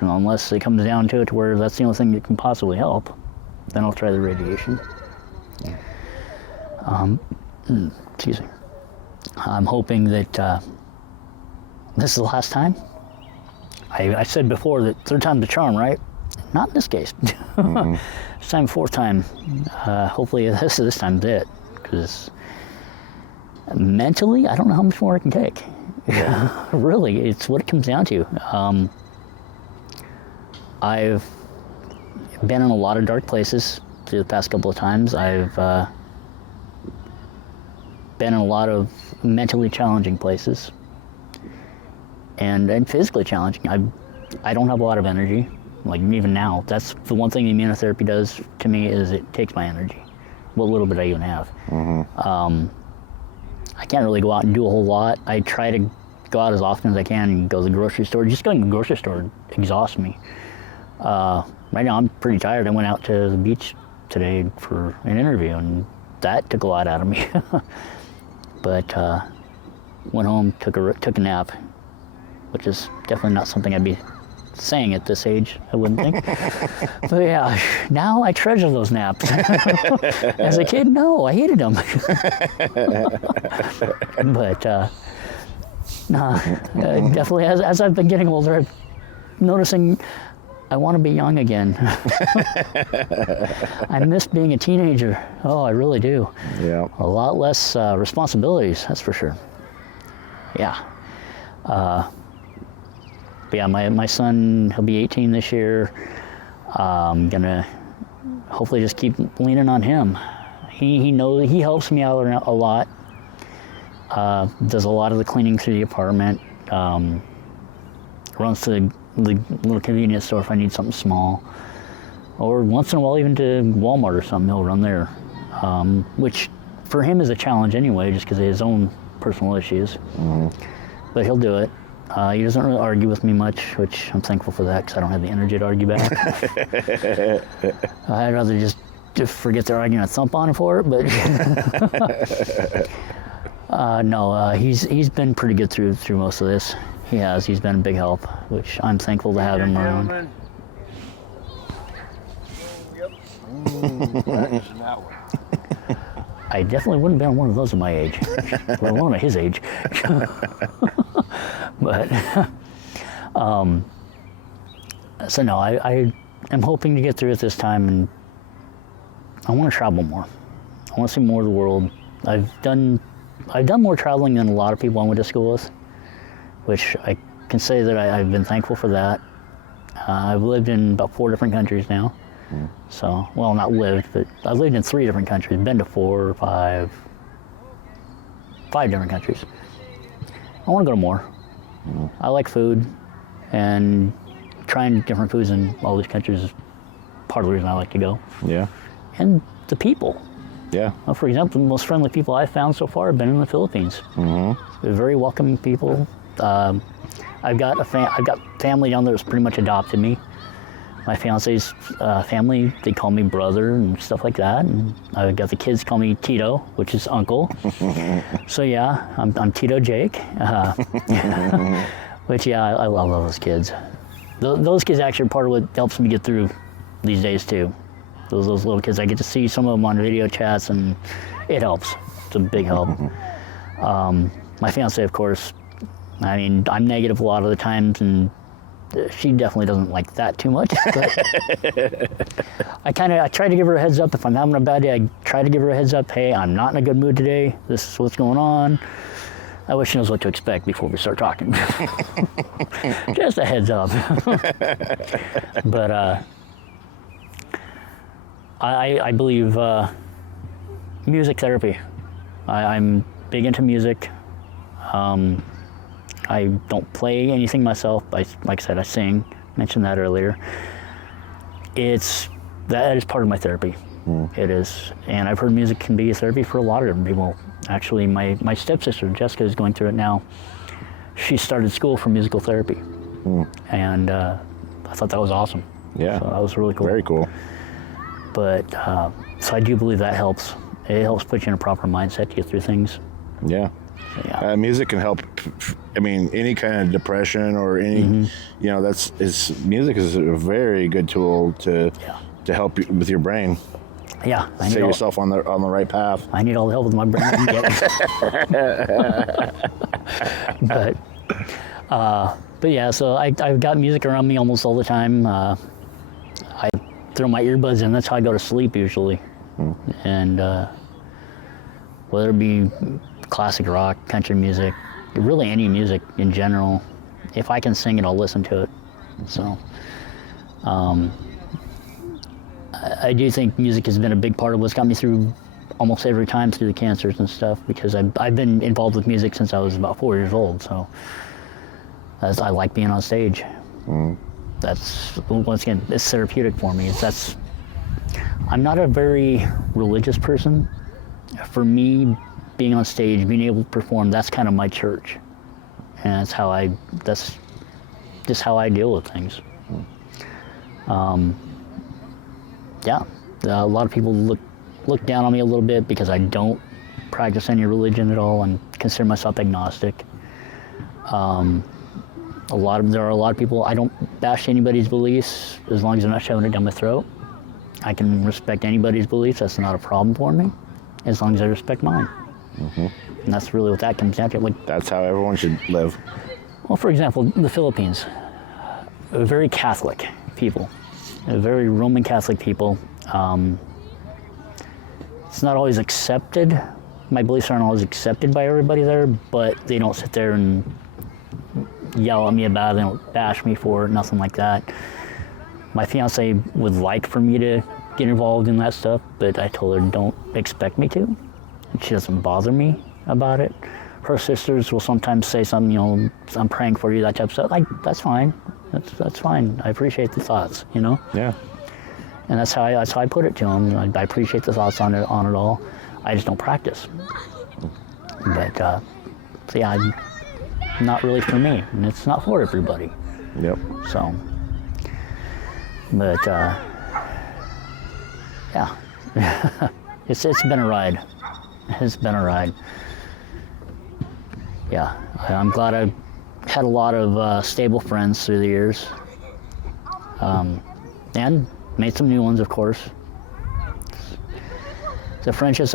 You know, unless it comes down to it to where that's the only thing that can possibly help, then I'll try the radiation. Excuse me. I'm hoping that this is the last time. I said before that 3rd time's the charm, right? Not in this case. This time, 4th time. Hopefully this time's it, because mentally, I don't know how much more I can take. Really, it's what it comes down to. I've been in a lot of dark places through the past couple of times. I've been in a lot of mentally challenging places, and physically challenging. I don't have a lot of energy, like even now. That's the one thing the immunotherapy does to me, is it takes my energy, what little bit I even have. I can't really go out and do a whole lot. I try to go out as often as I can and go to the grocery store. Just going to the grocery store exhausts me. Right now I'm pretty tired. I went out to the beach today for an interview, and that took a lot out of me. But went home, took a nap, which is definitely not something I'd be saying at this age, I wouldn't think. But yeah, now I treasure those naps. As a kid, no, I hated them. But definitely as I've been getting older, I'm noticing I want to be young again. I miss being a teenager. Oh, I really do. Yeah. A lot less responsibilities, that's for sure. Yeah. But yeah, my son, he'll be 18 this year. I'm gonna hopefully just keep leaning on him. He knows, he helps me out a lot. Does a lot of the cleaning through the apartment. Runs to the little convenience store if I need something small. Or once in a while even to Walmart or something, he'll run there. Which for him is a challenge anyway, just because of his own personal issues. But he'll do it. He doesn't really argue with me much, which I'm thankful for that, because I don't have the energy to argue back. I'd rather just forget they're arguing and thump on him for it, but no, he's been pretty good through most of this. He has. He's been a big help, which I'm thankful to have him around. I definitely wouldn't have been one of those at my age, let alone at his age. But so no, I am hoping to get through it this time, and I want to travel more. I want to see more of the world. I've done more traveling than a lot of people I went to school with, which I can say that I've been thankful for that. I've lived in about 4 different countries now. So, well, not lived, but I've lived in 3 different countries, been to 4 or 5 different countries. I want to go to more. I like food, and trying different foods in all these countries is part of the reason I like to go. Yeah. And the people. Yeah. Well, for example, the most friendly people I've found so far have been in the Philippines. They're very welcoming people. I've got family down there that's pretty much adopted me. My fiance's family, they call me brother and stuff like that. And I've got the kids call me Tito, which is uncle. So yeah, I'm Tito Jake. Which yeah, I love those kids. Those kids actually are part of what helps me get through these days too. Those little kids, I get to see some of them on video chats, and it helps. It's a big help. My fiance, of course, I mean, I'm negative a lot of the times, and she definitely doesn't like that too much. But I try to give her a heads up. If I'm having a bad day, I try to give her a heads up. Hey, I'm not in a good mood today. This is what's going on. I wish she knows what to expect before we start talking. Just a heads up. But I believe music therapy I'm big into music. I don't play anything myself. Like I said, I sing. Mentioned that earlier. That is part of my therapy. It is. And I've heard music can be a therapy for a lot of different people. Actually, my stepsister, Jessica, is going through it now. She started school for musical therapy. And I thought that was awesome. Yeah. So that was really cool. Very cool. But, so I do believe that helps. It helps put you in a proper mindset to get through things. Yeah. So, yeah. Music can help. I mean, any kind of depression or any, you know, music is a very good tool to help you with your brain. Yeah. Set yourself on the right path. I need all the help with my brain I can get. But yeah, so I've got music around me almost all the time. I throw my earbuds in. That's how I go to sleep usually. And whether it be classic rock, country music, really any music in general, if I can sing it, I'll listen to it. So I do think music has been a big part of what's got me through almost every time through the cancers and stuff, because I've been involved with music since I was about 4 years old. So I like being on stage. That's, once again, it's therapeutic for me. I'm not a very religious person. For me, being on stage, being able to perform, that's kind of my church. And that's just how I deal with things. Yeah, a lot of people look down on me a little bit because I don't practice any religion at all and consider myself agnostic. There are a lot of people, I don't bash anybody's beliefs as long as they're not shoving it down my throat. I can respect anybody's beliefs, that's not a problem for me, as long as I respect mine. And that's really what that comes down to. Like, that's how everyone should live. Well, for example, the Philippines, very Catholic people, very Roman Catholic people. It's not always accepted. My beliefs aren't always accepted by everybody there, but they don't sit there and yell at me about it. They don't bash me for it, nothing like that. My fiance would like for me to get involved in that stuff, but I told her don't expect me to. And she doesn't bother me about it. Her sisters will sometimes say something, you know, I'm praying for you, that type of stuff. That's fine. That's fine. I appreciate the thoughts, you know? Yeah. And that's how I put it to them. I appreciate the thoughts on it all. I just don't practice. But so yeah, not really for me, and it's not for everybody. Yep. So, but yeah, it's been a ride. It's been a ride. Yeah, I'm glad I had a lot of stable friends through the years, and made some new ones, of course. The friendships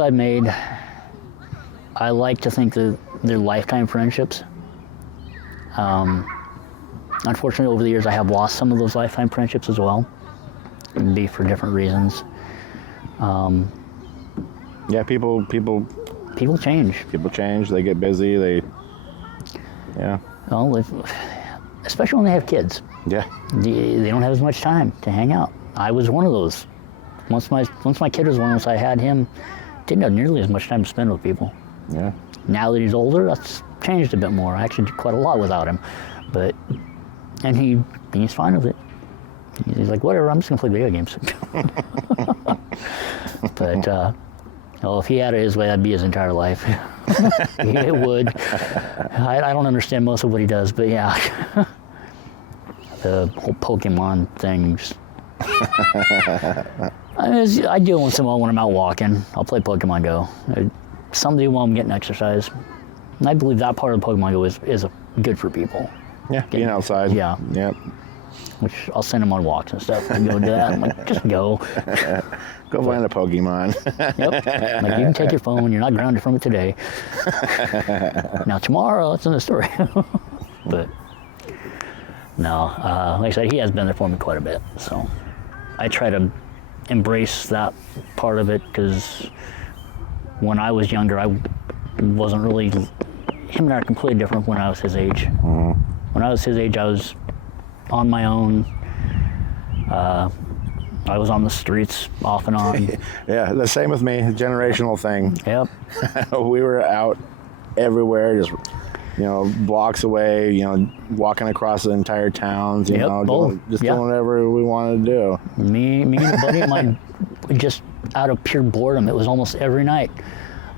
I've made, I like to think that they're lifetime friendships. Unfortunately, over the years, I have lost some of those lifetime friendships as well. It can be for different reasons. Yeah, people change. People change. They get busy. Yeah. Well, especially when they have kids. Yeah. They don't have as much time to hang out. I was one of those. Once my kid was born, once I had him, didn't have nearly as much time to spend with people. Yeah. Now that he's older, that's changed a bit more. I actually do quite a lot without him, and he's fine with it. He's like, whatever, I'm just gonna play video games. But well, if he had it his way, that'd be his entire life. It would. I don't understand most of what he does, but yeah. The whole Pokemon thing. I do it once in a while when I'm out walking. I'll play Pokemon Go. Somebody while I'm getting exercise. And I believe that part of Pokemon Go is good for people. Yeah, being outside. Yeah. Yep. Which I'll send them on walks and stuff. And go do that. I'm like, just go. Go find a Pokemon. Yep. Like, you can take your phone. You're not grounded from it today. Now tomorrow, that's another story. But no, like I said, he has been there for me quite a bit. So I try to embrace that part of it, because when I was younger, I wasn't really, him and I are completely different when I was his age. When I was his age, I was on my own, I was on the streets off and on. Yeah, the same with me. Generational thing. Yep. We were out everywhere, just blocks away. Walking across the entire towns. Yep. Doing whatever we wanted to do. Me and a buddy of mine, just out of pure boredom. It was almost every night.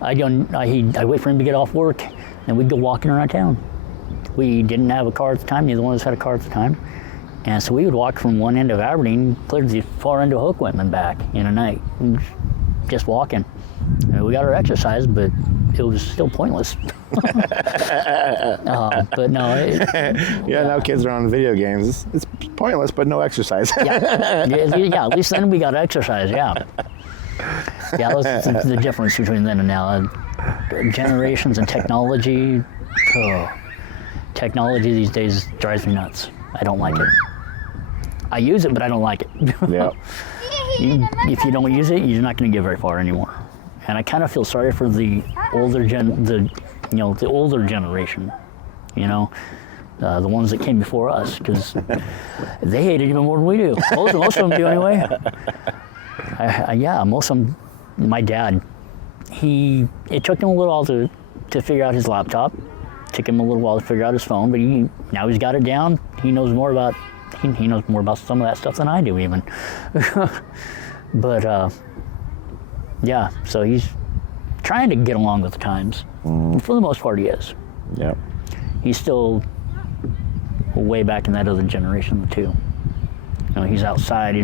I'd wait for him to get off work, and we'd go walking around town. We didn't have a car at the time. Neither one of us had a car at the time. And so we would walk from one end of Aberdeen clear to the far end of Hookwim and back in a night, just walking. We got our exercise, but it was still pointless. But no. Now kids are on video games. It's pointless, but no exercise. Yeah, at least then we got exercise, yeah. Yeah, that's the difference between then and now. Generations and technology. Technology these days drives me nuts. I don't like it. I use it, but I don't like it. Yeah. If you don't use it, you're not going to get very far anymore. And I kind of feel sorry for the older the older generation, the ones that came before us, because they hate it even more than we do. Most of them do anyway. Most of them. My dad, it took him a little while to figure out his laptop. Took him a little while to figure out his phone, but now he's got it down. He knows more about some of that stuff than I do even. But so he's trying to get along with the times. For the most part, he is. Yeah. He's still way back in that other generation too. He's outside.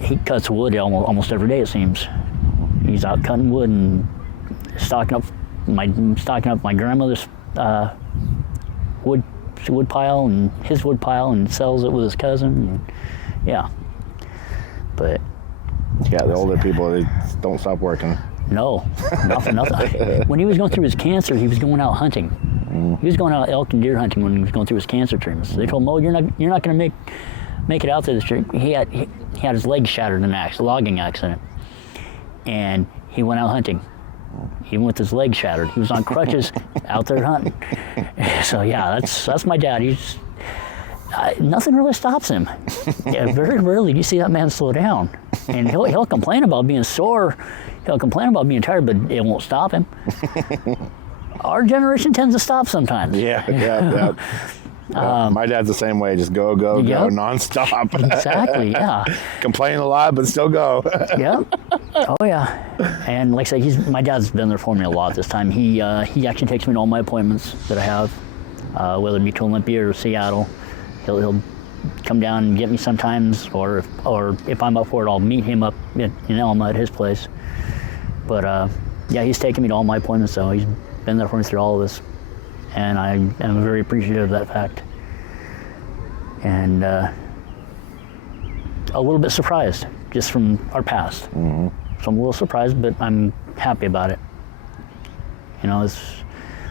He cuts wood almost every day, it seems. He's out cutting wood and stocking up my grandmother's wood pile and his wood pile, and sells it with his cousin. But the older people, they don't stop working. No, nothing. When he was going through his cancer, he was going out hunting. He was going out elk and deer hunting when he was going through his cancer treatments. They told him, "Oh, you're not going to make it out to the street." He had his leg shattered in a logging accident, and he went out hunting. Even with his leg shattered, he was on crutches out there hunting. So that's my dad. He's nothing really stops him. Very rarely do you see that man slow down, and he'll complain about being sore. He'll complain about being tired, but it won't stop him. Our generation tends to stop sometimes. Yeah. My dad's the same way. Just go, nonstop. Exactly. Yeah. Complain a lot, but still go. Yeah. Oh yeah. And like I say, my dad's been there for me a lot this time. He actually takes me to all my appointments that I have, whether it be to Olympia or Seattle. He'll come down and get me sometimes, or if I'm up for it, I'll meet him up in Elma at his place. But he's taken me to all my appointments, so he's been there for me through all of this. And I am very appreciative of that fact. And a little bit surprised, just from our past. Mm-hmm. So I'm a little surprised, but I'm happy about it. It's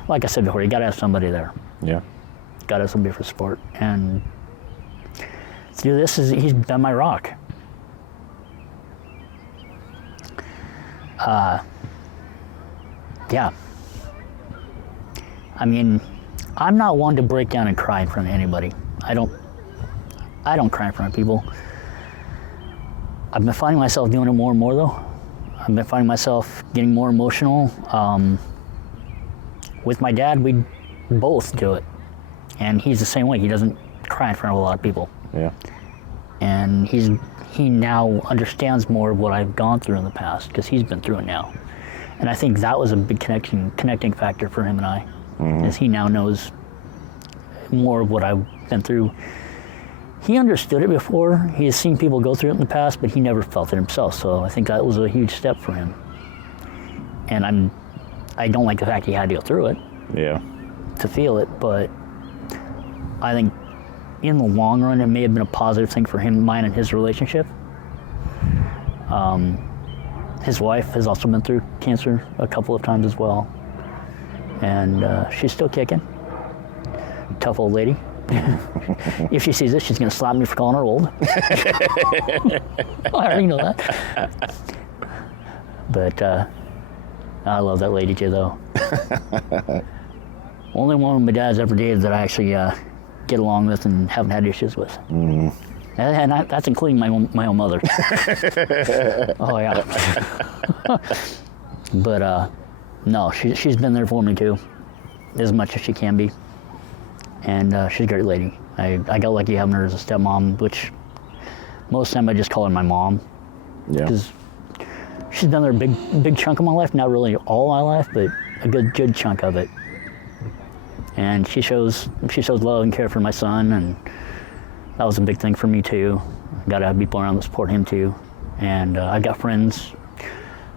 like I said before, you got to have somebody there. Yeah. Got to have somebody for support. And through this, he's been my rock. Yeah. I mean, I'm not one to break down and cry in front of anybody. I don't cry in front of people. I've been finding myself doing it more and more, though. I've been finding myself getting more emotional. With my dad, we both do it. And he's the same way. He doesn't cry in front of a lot of people. Yeah. And he now understands more of what I've gone through in the past, because he's been through it now. And I think that was a big connecting factor for him and I. Mm-hmm. As he now knows more of what I've been through. He understood it before. He has seen people go through it in the past, but he never felt it himself. So I think that was a huge step for him. And I don't like the fact he had to go through it. Yeah. To feel it, but I think in the long run, it may have been a positive thing for him, mine, and his relationship. His wife has also been through cancer a couple of times as well. And she's still kicking. Tough old lady. If she sees this, she's going to slap me for calling her old. I already know that. But I love that lady too, though. Only one of my dad's ever dated that I actually get along with and haven't had issues with. And that's including my own mother. Oh, yeah. But, no, she's been there for me, too, as much as she can be. And she's a great lady. I got lucky having her as a stepmom, which most of the time I just call her my mom. Yeah. Because she's been there a big chunk of my life, not really all my life, but a good chunk of it. And she shows love and care for my son, and that was a big thing for me too. Got to have people around to support him too. And I've got friends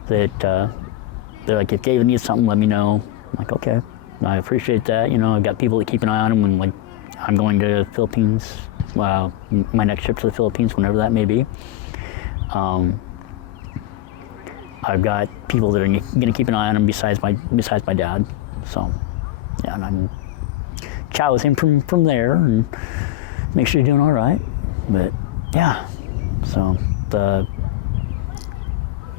that they're like, if David needs something, let me know. I'm like, okay, I appreciate that. You know, I've got people that keep an eye on him when, like, I'm going to the Philippines. My next trip to the Philippines, whenever that may be. I've got people that are going to keep an eye on him besides my dad. So, yeah, and I'm chat with him from there and make sure he's doing all right. But yeah, so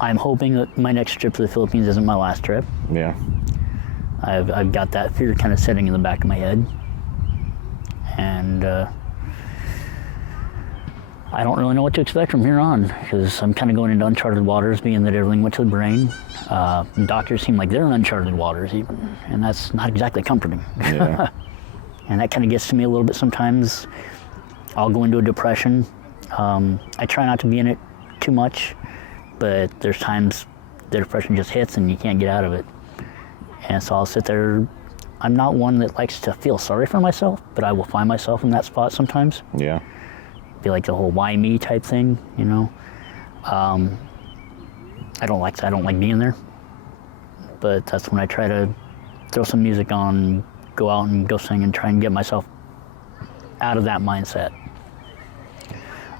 I'm hoping that my next trip to the Philippines isn't my last trip. Yeah. I've got that fear kind of sitting in the back of my head, and I don't really know what to expect from here on, because I'm kind of going into uncharted waters, being that everything went to the brain. Doctors seem like they're in uncharted waters even, and that's not exactly comforting. Yeah. And that kind of gets to me a little bit sometimes. I'll go into a depression. I try not to be in it too much, but there's times the depression just hits and you can't get out of it. And so I'll sit there. I'm not one that likes to feel sorry for myself, but I will find myself in that spot sometimes. Yeah. Be like the whole why me type thing, you know. I don't like being there, but that's when I try to throw some music on, go out and go sing and try and get myself out of that mindset.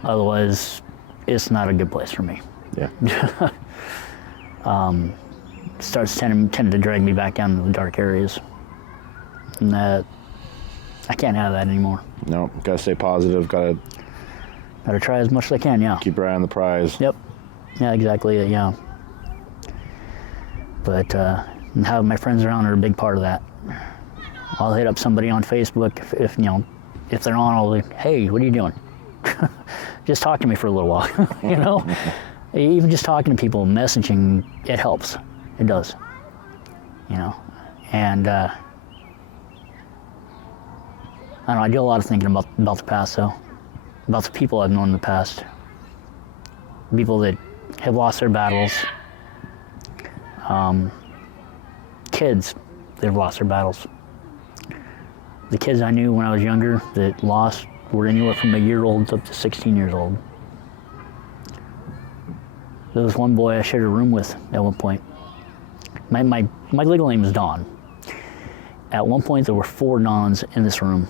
Otherwise, it's not a good place for me. Yeah. Starts tending to drag me back down to the dark areas, and that I can't have that anymore. No, gotta stay positive. Gotta try as much as I can. Yeah. keep your eye on the prize. Yep. Yeah, exactly. Yeah. But and having my friends around are a big part of that. I'll hit up somebody on Facebook if they're on. I'll be like, hey, what are you doing? Just talk to me for a little while. You know, even just talking to people, messaging, it helps. It does. You know, and I don't know. I do a lot of thinking about the past, though. About the people I've known in the past. People that have lost their battles. Kids that have lost their battles. The kids I knew when I was younger that lost were anywhere from a year old up to 16 years old. There was one boy I shared a room with at one point. My legal name is Don. At one point there were 4 Dons in this room.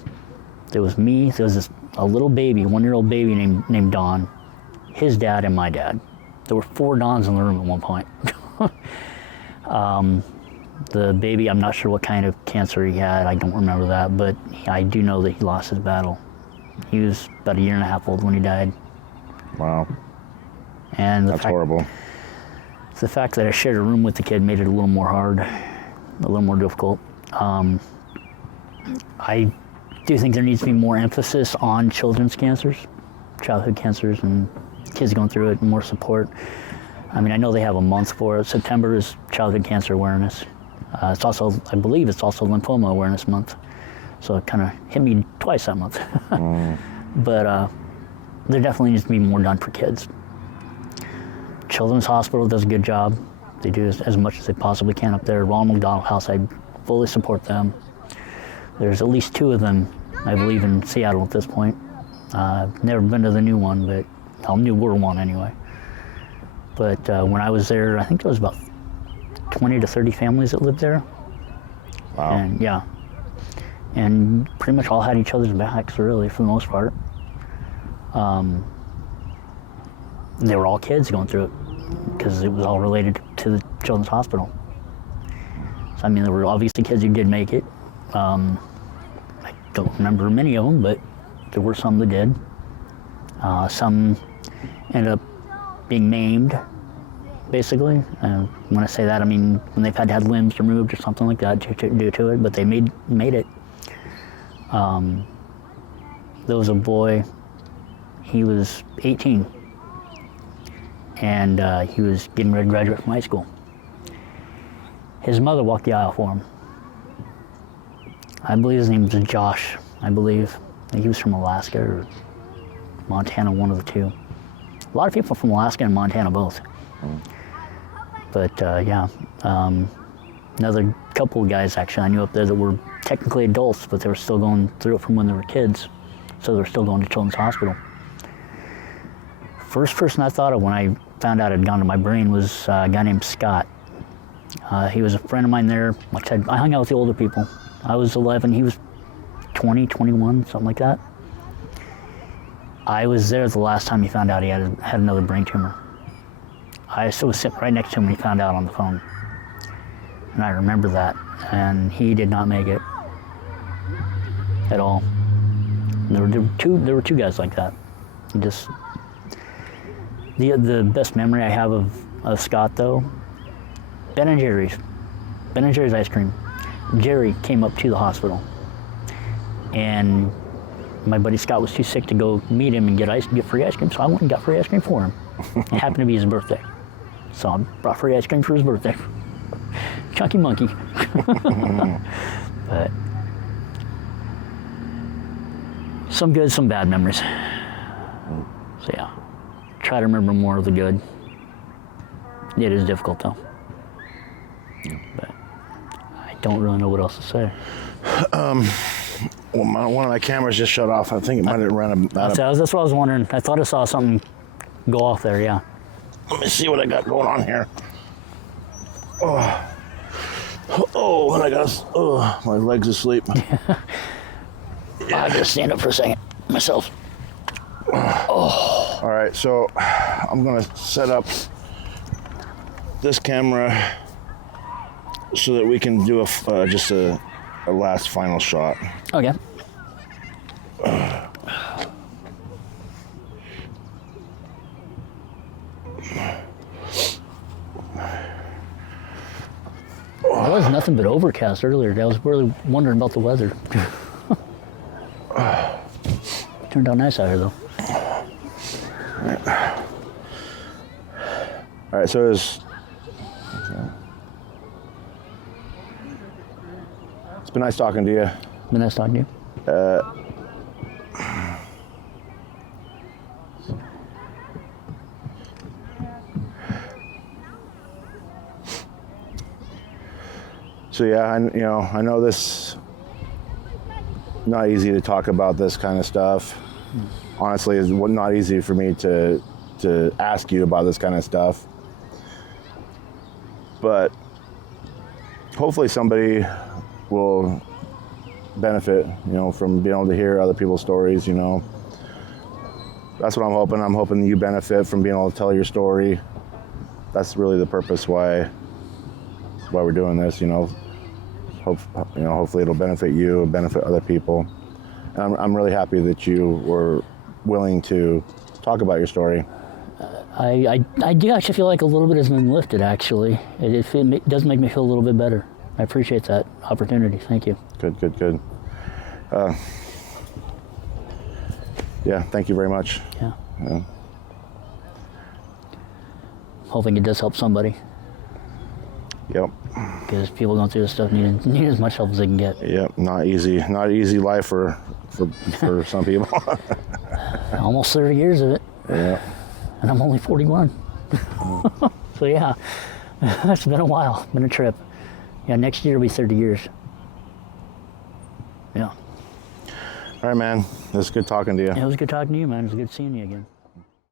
There was me, there was a little baby, 1-year-old baby named Don, his dad, and my dad. There were 4 Dons in the room at one point. The baby, I'm not sure what kind of cancer he had, I don't remember that, but I do know that he lost his battle. He was about 1.5 years old when he died. Wow. And that's horrible. The fact that I shared a room with the kid made it a little more hard, a little more difficult. I do think there needs to be more emphasis on children's cancers, childhood cancers, and kids going through it, and more support. I mean, I know they have a month for it. September is Childhood Cancer Awareness. It's also, I believe it's also Lymphoma Awareness Month. So it kind of hit me twice that month. But there definitely needs to be more done for kids. Children's Hospital does a good job. They do as much as they possibly can up there. Ronald McDonald House, I fully support them. There's at least 2 of them, I believe, in Seattle at this point. Never been to the new one, but newer one anyway. But when I was there, I think there was about 20 to 30 families that lived there. Wow. And yeah, and pretty much all had each other's backs, really, for the most part. They were all kids going through it because it was all related to the Children's Hospital. So I mean, there were obviously kids who did make it. I don't remember many of them, but there were some that did. Some ended up being maimed, basically. When I say that, I mean when they've had to have limbs removed or something like that due to it, but they made it. There was a boy, he was 18. And he was getting ready to graduate from high school. His mother walked the aisle for him. I believe his name was Josh, I believe. I think he was from Alaska or Montana, one of the two. A lot of people from Alaska and Montana both. But yeah, another couple of guys actually I knew up there that were technically adults, but they were still going through it from when they were kids. So they're still going to Children's Hospital. First person I thought of when I found out it had gone to my brain was a guy named Scott. He was a friend of mine there. Like I said, I hung out with the older people. I was 11, he was 20, 21, something like that. I was there the last time he found out he had another brain tumor. I was sitting right next to him when he found out on the phone. And I remember that. And he did not make it at all. There were two guys like that. Just the best memory I have of Scott though, Ben & Jerry's ice cream. Jerry came up to the hospital, and my buddy Scott was too sick to go meet him and get free ice cream, so I went and got free ice cream for him. It happened to be his birthday, so I brought free ice cream for his birthday. Chunky monkey. But some good, some bad memories. So yeah, try to remember more of the good. It is difficult though. But I don't really know what else to say. Well, one of my cameras just shut off. I think it might have run out of... That's what I was wondering. I thought I saw something go off there, yeah. Let me see what I got going on here. Oh, and I got... my leg's asleep. I'll just stand up for a second myself. All right, so I'm going to set up this camera so that we can do just a last final shot. Okay. It was nothing but overcast earlier. I was really wondering about the weather. Turned out nice out here though. All right, so it's been nice talking to you. Been nice talking to you. So yeah, I know this not easy to talk about this kind of stuff. Honestly, it's not easy for me to ask you about this kind of stuff. But hopefully somebody will benefit, from being able to hear other people's stories, That's what I'm hoping. I'm hoping you benefit from being able to tell your story. That's really the purpose why we're doing this, Hopefully it'll benefit you, benefit other people. And I'm really happy that you were willing to talk about your story. I do actually feel like a little bit has been lifted, actually. It does make me feel a little bit better. I appreciate that opportunity. Thank you. Good. Yeah, thank you very much. Yeah. Hoping it does help somebody. Yep. Because people going through this stuff need as much help as they can get. Yep, not easy life for some people. Almost 30 years of it. Yeah. And I'm only 41. So yeah, it's been a while, been a trip. Yeah, next year will be 30 years. Yeah. All right, man. It was good talking to you. Yeah, it was good talking to you, man. It was good seeing you again.